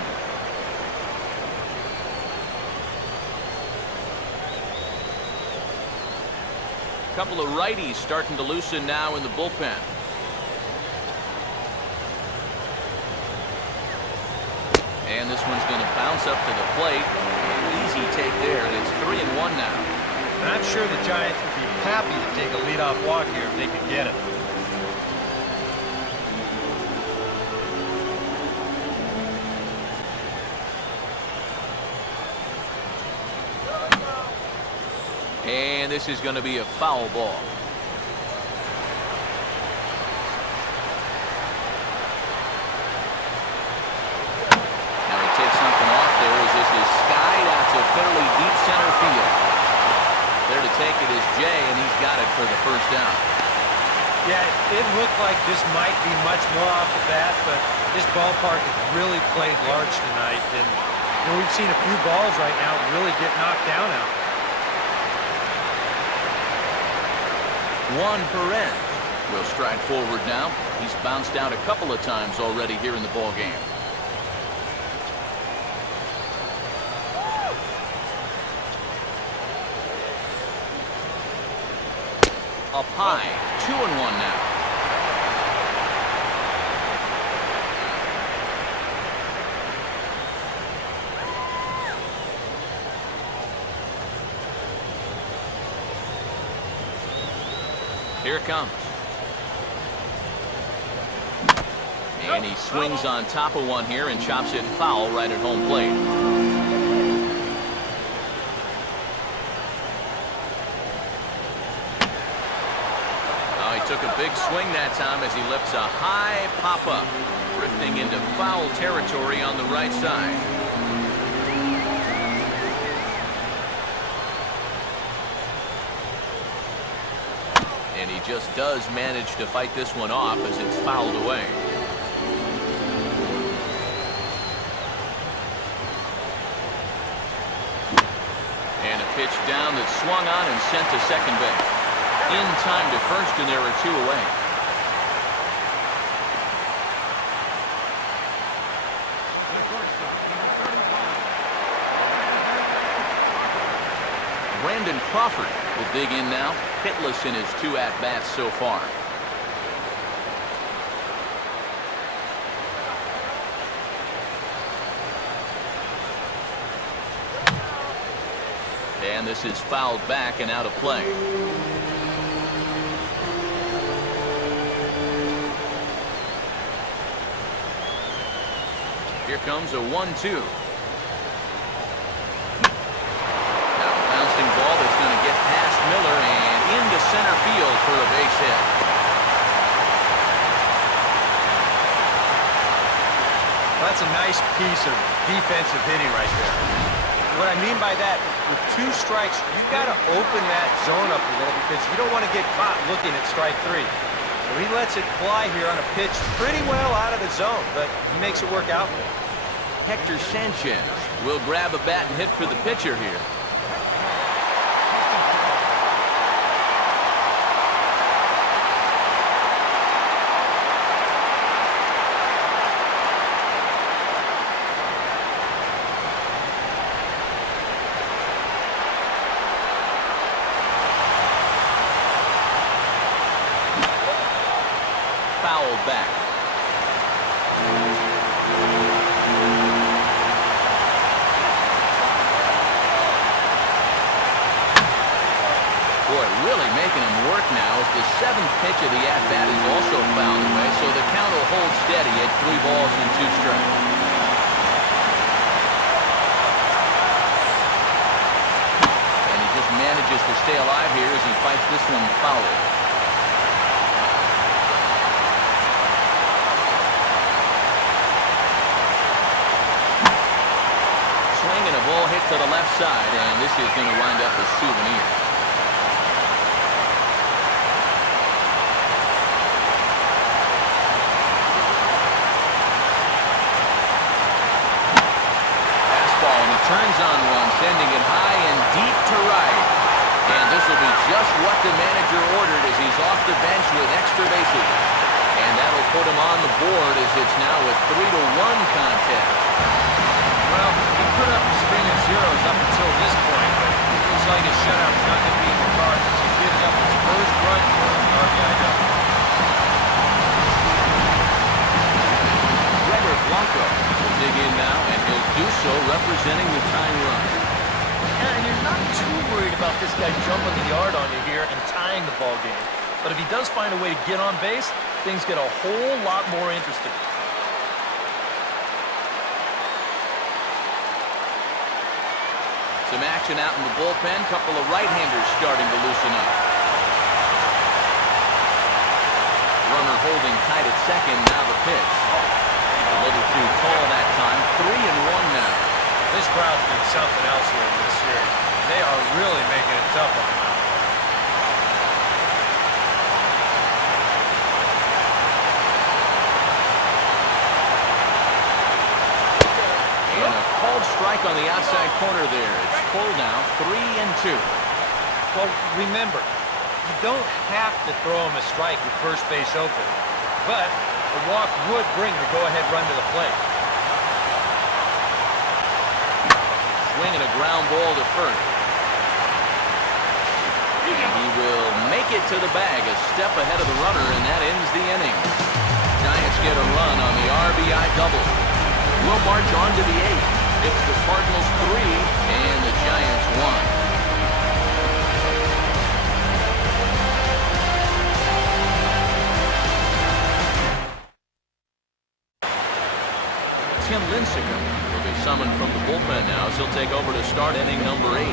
Couple of righties starting to loosen now in the bullpen. And this one's going to bounce up to the plate. An easy take there, and it's 3-1 now. And I'm sure the Giants would be happy to take a leadoff walk here if they could get it. And this is going to be a foul ball. Now he takes something off there as this is skied out to fairly deep center field. There to take it is Jay, and he's got it for the first down. Yeah, it looked like this might be much more off the bat, but this ballpark has really played large tonight. And we've seen a few balls right now really get knocked down out. Juan Perez will stride forward now. He's bounced out a couple of times already here in the ball game. Up high, 2-1 now. Here it comes. And he swings on top of one here and chops it foul right at home plate. Oh, he took a big swing that time as he lifts a high pop-up, drifting into foul territory on the right side. And he just does manage to fight this one off as it's fouled away. And a pitch down that's swung on and sent to second base. In time to first, and there are two away. Brandon Crawford will dig in now, hitless in his two at-bats so far. And this is fouled back and out of play. Here comes a 1-2. Now a bouncing ball that's going to get past Miller and into center field for a base hit. Well, that's a nice piece of defensive hitting right there. What I mean by that, with two strikes, you've got to open that zone up a little because you don't want to get caught looking at strike three. So he lets it fly here on a pitch pretty well out of the zone, but he makes it work out for him. Hector Sanchez will grab a bat and hit for the pitcher here. Fouled back. Boy, really making him work now as the seventh pitch of the at-bat is also fouled away, so the count will hold steady at 3 balls and 2 strikes. And he just manages to stay alive here as he fights this one foul. And a ball hit to the left side, and this is going to wind up a souvenir. Fastball, and he turns on one, sending it high and deep to right. And this will be just what the manager ordered as he's off the bench with extra bases. And that'll put him on the board as it's now a 3-1 contest. Well, he put up a string of zeros up until this point, but it looks like his shutout's not going to be in the cards as he gives up his first run for an RBI double. Gregor Blanco will dig in now, and he'll do so representing the tying run. Yeah, and you're not too worried about this guy jumping the yard on you here and tying the ball game. But if he does find a way to get on base, things get a whole lot more interesting. Some action out in the bullpen. Couple of right-handers starting to loosen up. Runner holding tight at second. Now the pitch. A little too tall that time. 3-1 now. This crowd's been something else here in this series. They are really making it tough on him. And a called strike on the outside corner there. It's full now, 3-2. Well, remember, you don't have to throw him a strike with first base open, but a walk would bring the go-ahead run to the plate. Swinging a ground ball to first. And he will make it to the bag, a step ahead of the runner, and that ends the inning. Giants get a run on the RBI double. We'll march on to the 8th. It's the Cardinals 3 and the Giants 1. Lincecum will be summoned from the bullpen now as he'll take over to start inning number 8.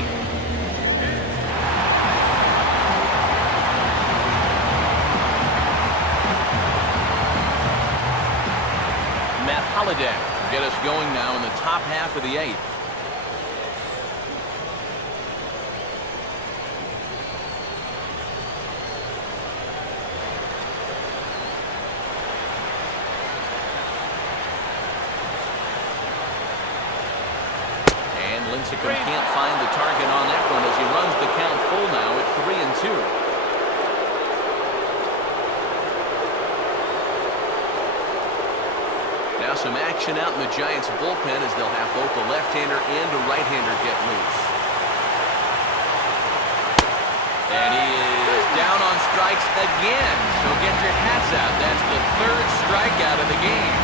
Matt Holliday will get us going now in the top half of the 8th. Lincecum can't find the target on that one as he runs the count full now at 3-2. Now some action out in the Giants bullpen as they'll have both a left-hander and a right-hander get loose. And he is down on strikes again. So get your hats out. That's the 3rd strikeout of the game.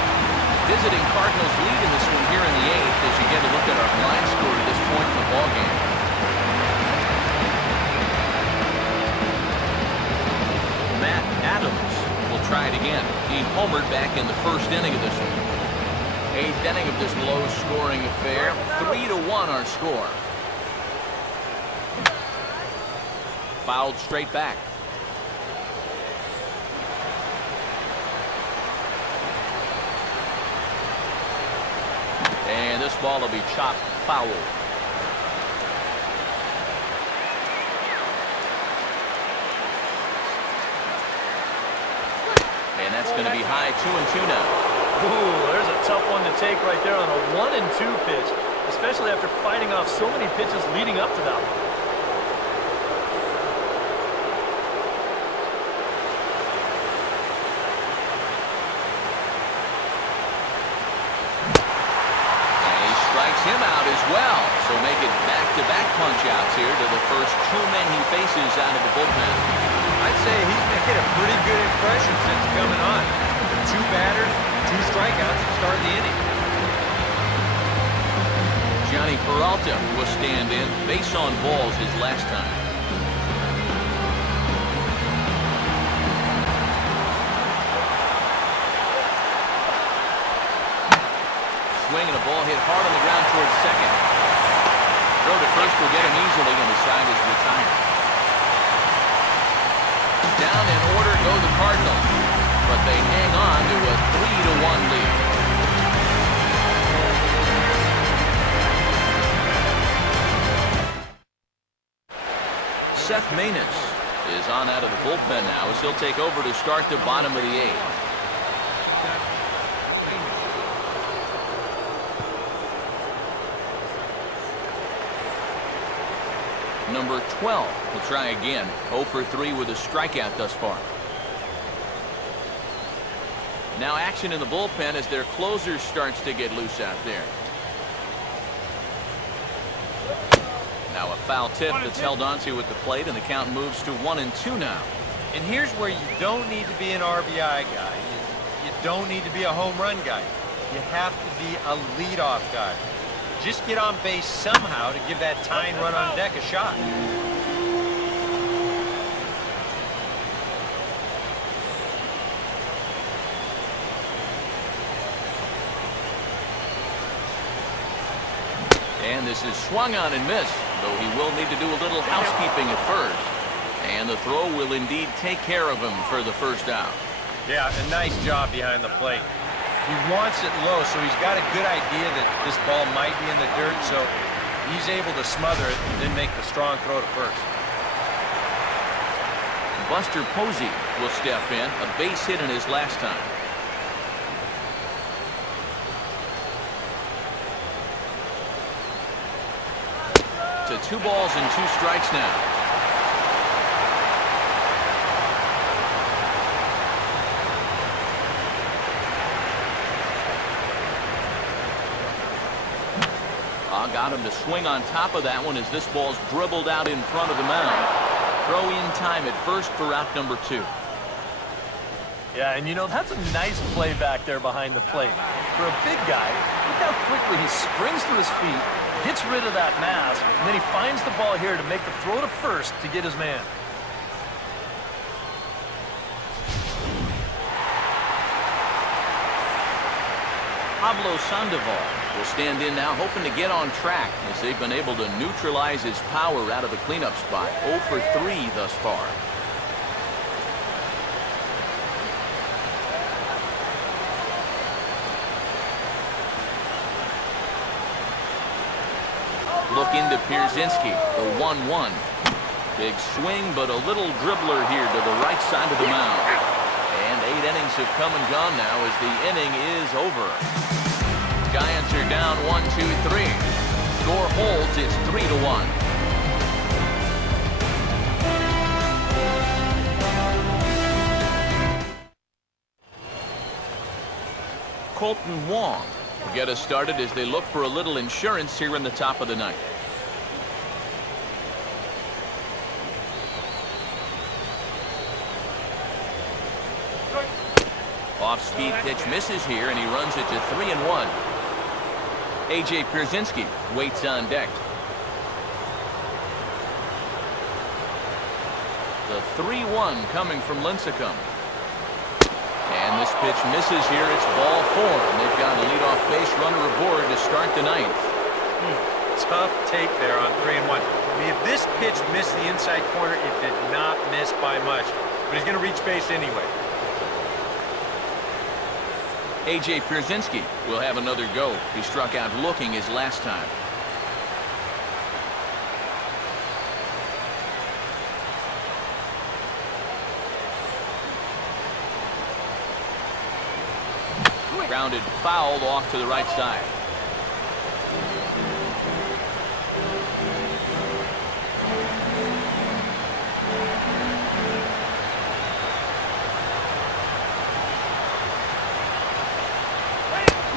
Visiting Cardinals lead in this one here in the 8th as you get a look at our line score at this point in the ballgame. Matt Adams will try it again. He homered back in the 1st inning of this one. 8th inning of this low-scoring affair. 3-1 our score. Fouled straight back. And this ball will be chopped foul. And that's going to be high 2-2 now. Ooh, there's a tough one to take right there on a 1-2 pitch, especially after fighting off so many pitches leading up to that one. Him out as well, so make it back-to-back punch-outs here to the first 2 men he faces out of the bullpen. I'd say he's making a pretty good impression since coming on. 2 batters, 2 strikeouts to start the inning. Johnny Peralta will stand in. Base on balls his last time. Swing and a ball hit hard on the ground towards second. Throw to first will get him easily, and the side is retired. Down in order go the Cardinals, but they hang on to a 3-1 lead. Seth Maness is on out of the bullpen now as he'll take over to start the bottom of the 8th. Number 12 will try again. 0 for 3 with a strikeout thus far. Now action in the bullpen as their closer starts to get loose out there. Now a foul tip that's held onto at the plate, and the count moves to 1-2 now. And here's where you don't need to be an RBI guy. You don't need to be a home run guy. You have to be a leadoff guy. Just get on base somehow to give that tying run on deck a shot. And this is swung on and missed, though he will need to do a little housekeeping at first. And the throw will indeed take care of him for the first out. Yeah, a nice job behind the plate. He wants it low, so he's got a good idea that this ball might be in the dirt, so he's able to smother it and then make the strong throw to first. Buster Posey will step in, a base hit in his last time. To 2 balls and 2 strikes now. Got him to swing on top of that one as this ball's dribbled out in front of the mound. Throw in time at first for out number 2. Yeah, and you know, that's a nice play back there behind the plate. For a big guy, look how quickly he springs to his feet, gets rid of that mass, and then he finds the ball here to make the throw to first to get his man. Pablo Sandoval will stand in now, hoping to get on track as they've been able to neutralize his power out of the cleanup spot. 0 for 3 thus far. Look into Pierzynski, the 1-1. Big swing, but a little dribbler here to the right side of the mound. And 8 innings have come and gone now as the inning is over. Giants are down 1-2-3. Score holds, it's 3-1. Colton Wong will get us started as they look for a little insurance here in the top of the ninth. Off-speed pitch misses here, and he runs it to 3-1. A.J. Pierzynski waits on deck. The 3-1 coming from Lincecum. And this pitch misses here. It's ball 4, and they've got a leadoff base runner aboard to start the ninth. Tough take there on 3-1. I mean, if this pitch missed the inside corner, it did not miss by much. But he's going to reach base anyway. A.J. Pierzynski will have another go. He struck out looking his last time. Grounded fouled off to the right side.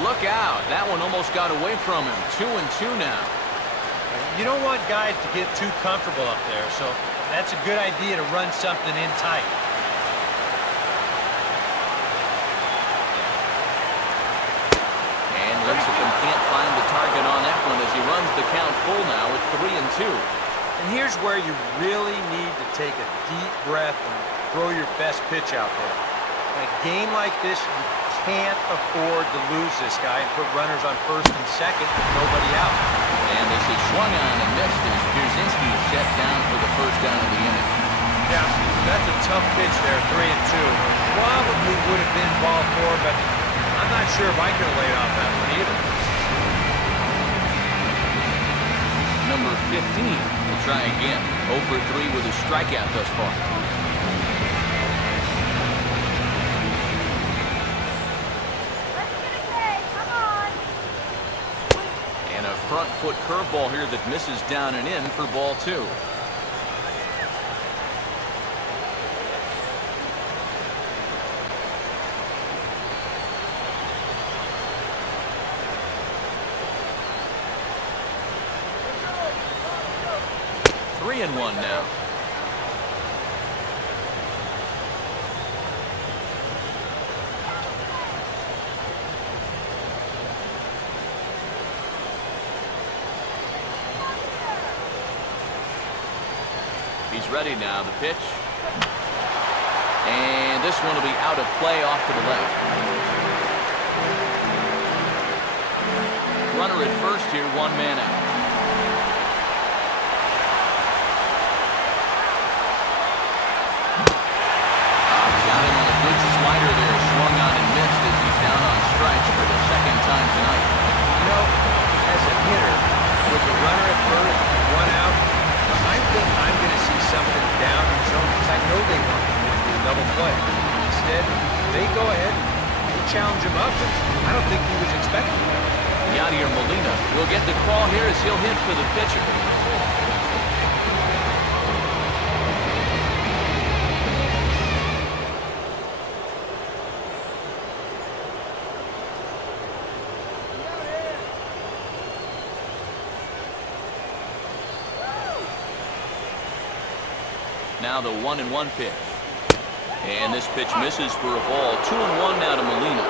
Look out. That one almost got away from him. 2-2 now. You don't want guys to get too comfortable up there, so that's a good idea to run something in tight. And Lincecum can't find the target on that one as he runs the count full now at 3-2. And here's where you really need to take a deep breath and throw your best pitch out there. In a game like this, you can't afford to lose this guy and put runners on first and second with nobody out. And this is swung on and missed as Pierzynski is set down for the first down of the inning. Yeah, that's a tough pitch there, 3-2. Probably would have been ball 4, but I'm not sure if I could have laid off that one either. Number 15 will try again. 0 for 3 with a strikeout thus far. Front foot curveball here that misses down and in for ball 2. Three and 1 now. He's ready now, the pitch. And this one will be out of play off to the left. Runner at first here, 1 man out. Got him on a good slider there, swung on and missed as he's down on strikes for the second time tonight. You know, as a hitter, with the runner at first, 1 out, I think I'm going to see something down in zone because I know they want to win the double play. Instead, they go ahead and challenge him up, and I don't think he was expecting that. Yadier Molina will get the call here as he'll hit for the pitcher. Now the 1-1 pitch. And this pitch misses for a ball. 2-1 now to Molina.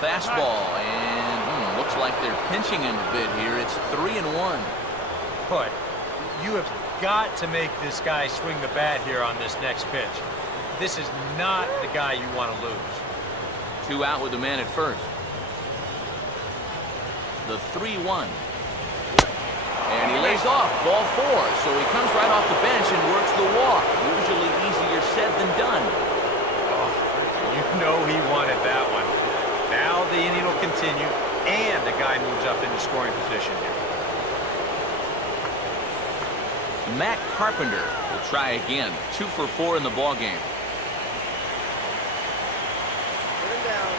fastball, and looks like they're pinching him a bit here. It's 3-1. Boy, you have got to make this guy swing the bat here on this next pitch. This is not the guy you want to lose. 2 out with the man at first. The 3-1. And he lays off, ball 4. So he comes right off the bench and works the walk. Usually easier said than done. Oh, you know he wanted that one. Now the inning will continue, and the guy moves up into scoring position here. Matt Carpenter will try again. 2 for 4 in the ball game. Put him down.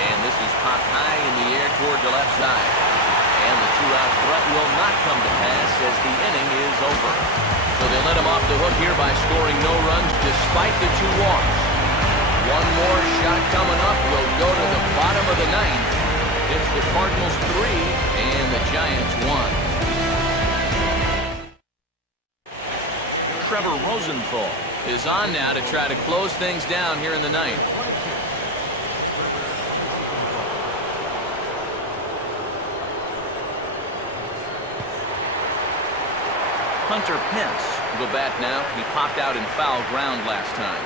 And this is popped high in the air toward the left side. And the 2-out threat will not come to pass as the inning is over. So they let him off the hook here by scoring no runs despite the 2 walks. One more shot coming up will go to the bottom of the 9th. It's the Cardinals 3 and the Giants 1. Trevor Rosenthal is on now to try to close things down here in the 9th. Hunter Pence will go back now. He popped out in foul ground last time.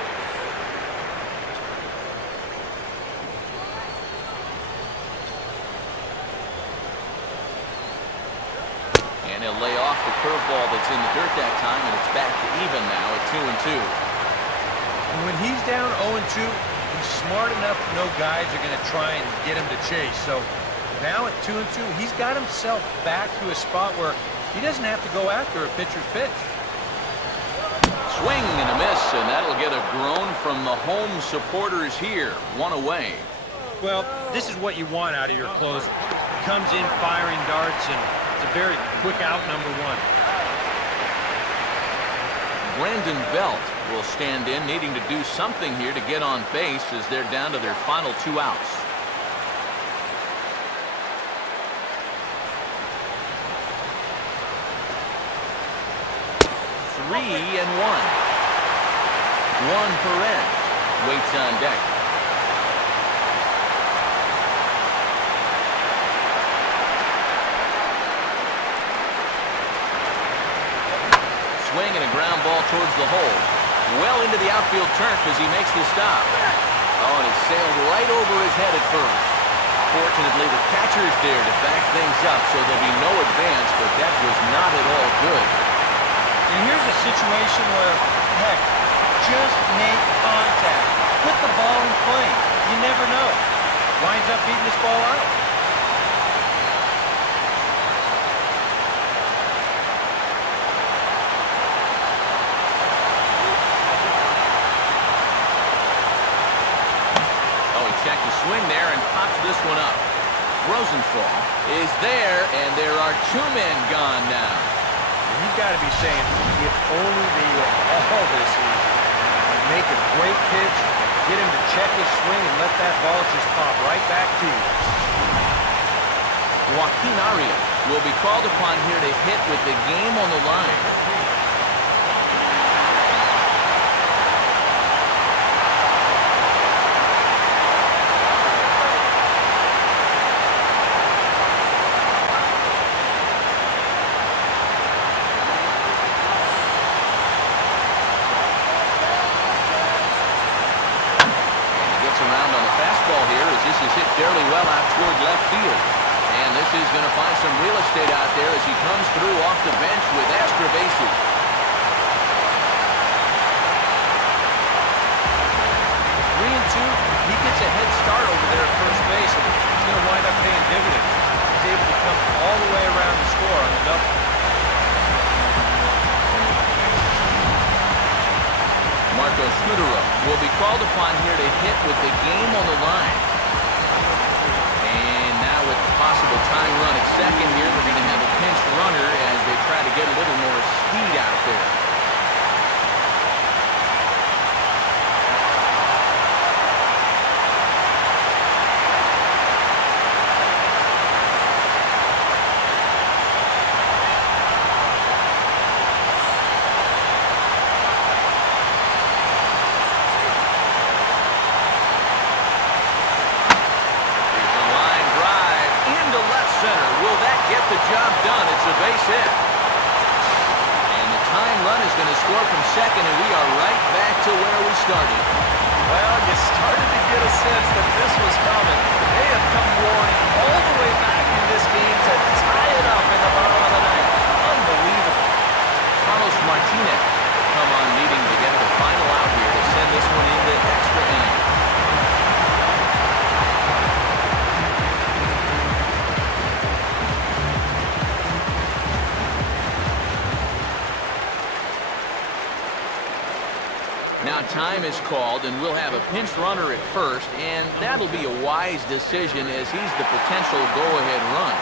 And he'll lay off the curveball that's in the dirt that time, and it's back to even now at 2-2. And when he's down 0-2, he's smart enough to know guys are going to try and get him to chase. So now at 2-2, he's got himself back to a spot where he doesn't have to go after a pitcher's pitch. Swing and a miss, and that'll get a groan from the home supporters here. 1 away. Well, this is what you want out of your closer. Comes in firing darts, and it's a very quick out, number 1. Brandon Belt will stand in, needing to do something here to get on base as they're down to their final 2 outs. Three and 1. 1 Perez waits on deck. Swing and a ground ball towards the hole. Well into the outfield turf as he makes the stop. Oh, and it sailed right over his head at first. Fortunately, the catcher's there to back things up, so there'll be no advance, but that was not at all good. And here's a situation where, heck, just make contact. Put the ball in play. You never know. Winds up beating this ball out. Oh, he checked the swing there and pops this one up. Rosenthal is there, and there are 2 men gone now. He's got to be saying, if only they were all this easy. Make a great pitch, get him to check his swing, and let that ball just pop right back to you. Joaquin Arias will be called upon here to hit with the game on the line. This is hit fairly well out toward left field. And this is going to find some real estate out there as he comes through off the bench with extra bases. 3-2, he gets a head start over there at first base, and he's going to wind up paying dividends. He's able to come all the way around the score on the double. Marco Scudero will be called upon here to hit with the game on the line. And now with the possible tying run at second here, we're going to have a pinch runner as they try to get a little more speed out there. score from second, and we are right back to where we started. Well, you started to get a sense that this was coming. They have come roaring all the way back in this game to tie it up in the bottom of the ninth. Unbelievable. Carlos Martinez come on needing to get the final out here to send this one into extra innings. Now time is called, and we'll have a pinch runner at first, and that'll be a wise decision as he's the potential go-ahead run.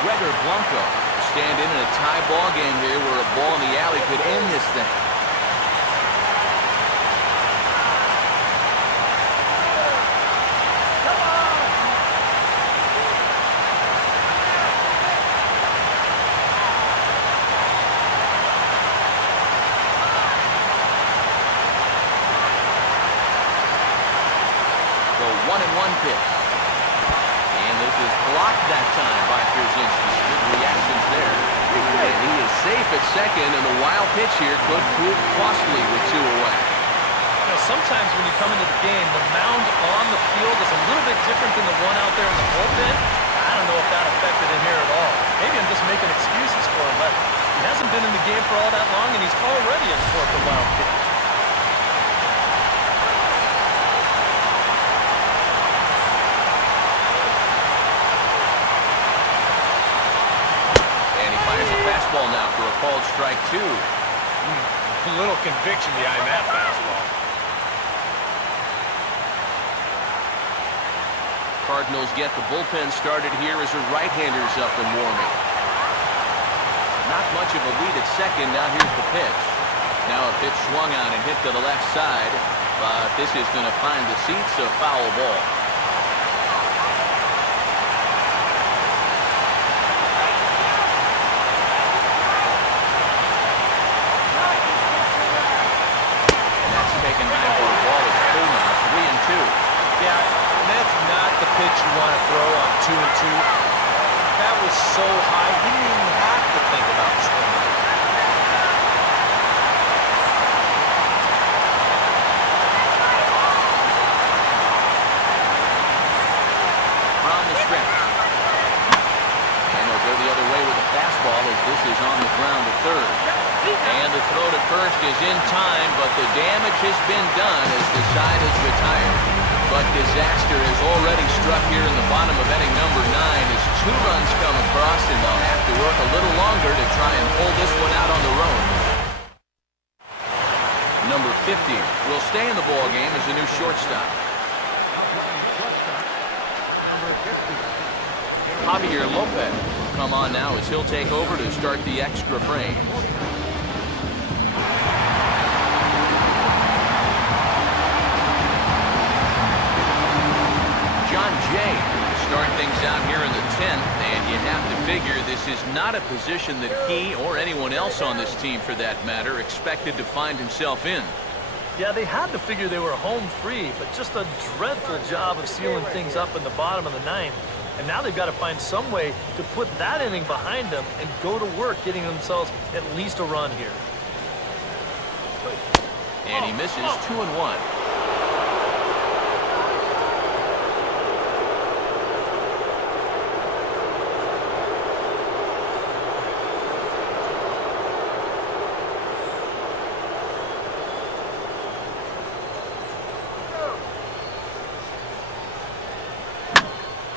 Gregor Blanco stand in a tie ball game here where a ball in the alley could end this thing. The 1-1 pitch. And this is blocked that time by Pierzynski. Good reactions there. And he is safe at second, and the wild pitch here could prove costly with two away. You know, sometimes when you come into the game, the mound on the field is a little bit different than the one out there in the bullpen. I don't know if that affected him here at all. Maybe I'm just making excuses for him, but he hasn't been in the game for all that long, and he's already in fourth and wild pitch. Fastball now for a called strike two. A little conviction behind that fastball. Cardinals get the bullpen started here as the right-handers up and warming. Not much of a lead at second. Now here's the pitch. Now a pitch swung on and hit to the left side, but this is going to find the seats, a foul ball. Pitch you want to throw on 2-2. That was so high, he didn't even have to think about swinging. From the stretch. And they'll go the other way with a fastball as this is on the ground to third. And the throw to first is in time, but the damage has been done as the side is retired. But disaster has already struck here in the bottom of inning number 9 as 2 runs come across, and they'll have to work a little longer to try and pull this one out on the road. Number 50 will stay in the ball game as a new shortstop. Javier Lopez will come on now as he'll take over to start the extra frame. Start things out here in the 10th, and you have to figure this is not a position that he or anyone else on this team, for that matter, expected to find himself in. Yeah, they had to figure they were home free, but just a dreadful job of sealing things up in the bottom of the 9th. And now they've got to find some way to put that inning behind them and go to work getting themselves at least a run here. And he misses 2-1.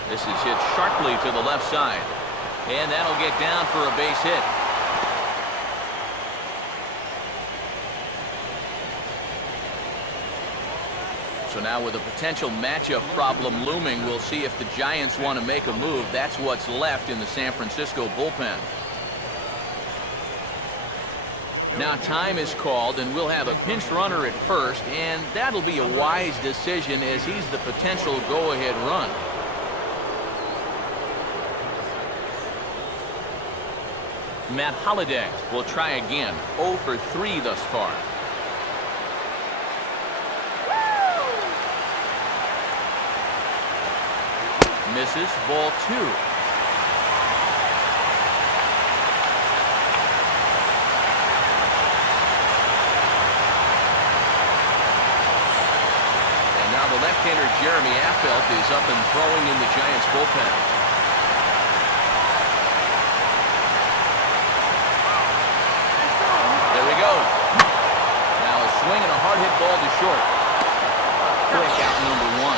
This is hit sharply to the left side, and that'll get down for a base hit. So now with a potential matchup problem looming, we'll see if the Giants want to make a move. That's what's left in the San Francisco bullpen. Now time is called, and we'll have a pinch runner at first, and that'll be a wise decision as he's the potential go-ahead run. Matt Holliday will try again. 0 for 3 thus far. Misses, ball 2. left-hander Jeremy Affeldt is up and throwing in the Giants bullpen. There he goes. Now a swing and a hard hit ball to short. Quick out number 1.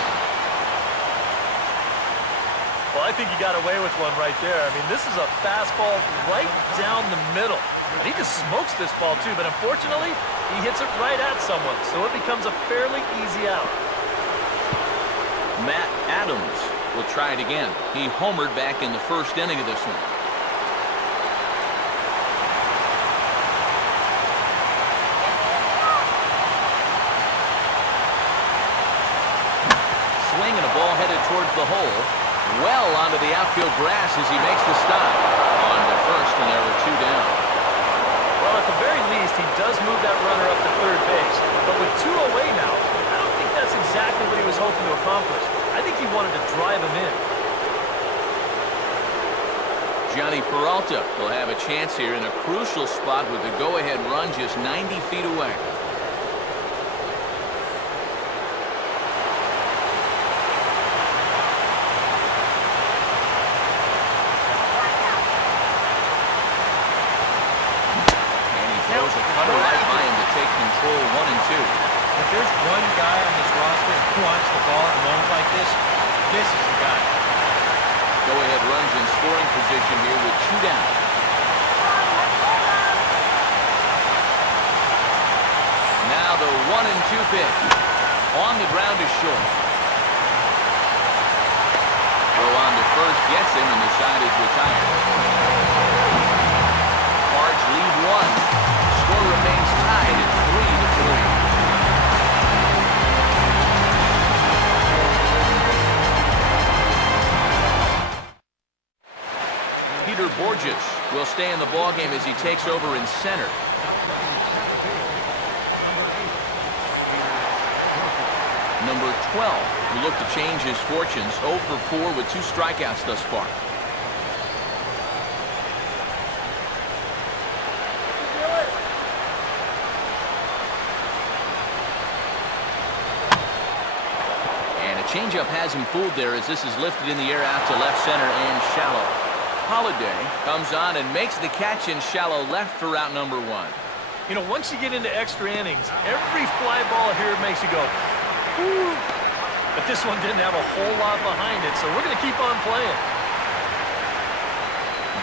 Well, I think he got away with one right there. I mean, this is a fastball right down the middle. And he just smokes this ball, too. But unfortunately, he hits it right at someone. So it becomes a fairly easy out. Matt Adams will try it again. He homered back in the first inning of this one. Swing and a ball headed towards the hole. Well onto the outfield grass as he makes the stop. On to first, and there were 2 down. Well, at the very least, he does move that runner up to third base. But with 2 away now, I don't think that's exactly what he was hoping to accomplish. I think he wanted to drive him in. Johnny Peralta will have a chance here in a crucial spot with the go-ahead run just 90 feet away. Control 1 and 2. If there's one guy on this roster who wants the ball at a moment like this is the guy. Go-ahead runs in scoring position here with 2 down. Now the 1 and 2 pitch. On the ground is short. Throw on to first gets him, and the side is retired. Cards lead 1. Score remains tied at 3-3. Peter Borges will stay in the ballgame as he takes over in center. Number 12 will look to change his fortunes. 0 for 4 with 2 strikeouts thus far. Changeup has him fooled there as this is lifted in the air out to left center and shallow. Holiday comes on and makes the catch in shallow left for route number 1. You know, once you get into extra innings, every fly ball here makes you go, ooh. But this one didn't have a whole lot behind it, so we're going to keep on playing.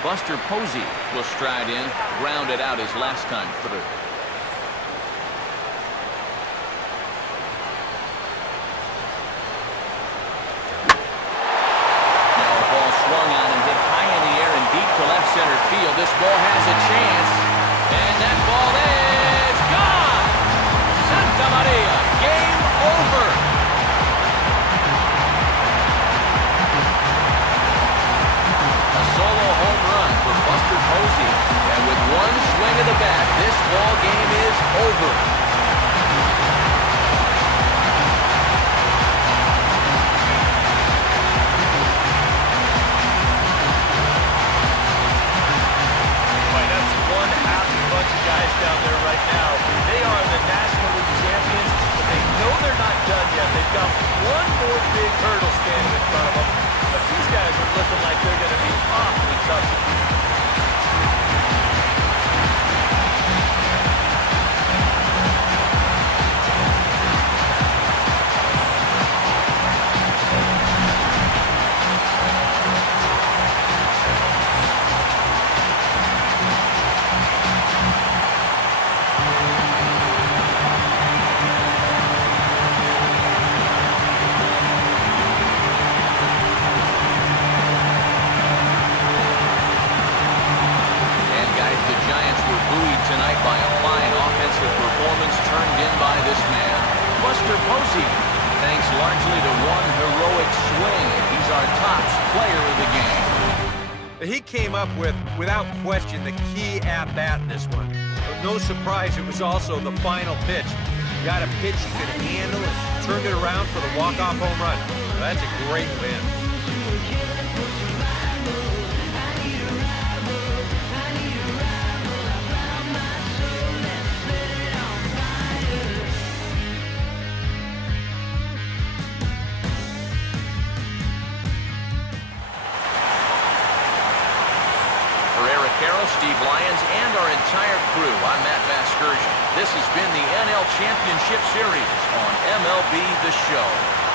Buster Posey will stride in, ground it out his last time through. Center field. This ball has a chance, and that ball is gone. Santa Maria, game over. A solo home run for Buster Posey, and with 1 swing of the bat, this ball game is over. Guys down there right now, they are the National League champions, but they know they're not done yet. They've got one more big hurdle standing in front of them, but these guys are looking like they're going to be awfully tough to beat. Tonight by a fine offensive performance turned in by this man. Buster Posey, thanks largely to one heroic swing. He's our top player of the game. He came up with, without question, the key at-bat in this one. But no surprise, it was also the final pitch. You got a pitch you could handle and turned it around for the walk-off home run. Well, that's a great win. been the NL Championship Series on MLB The Show.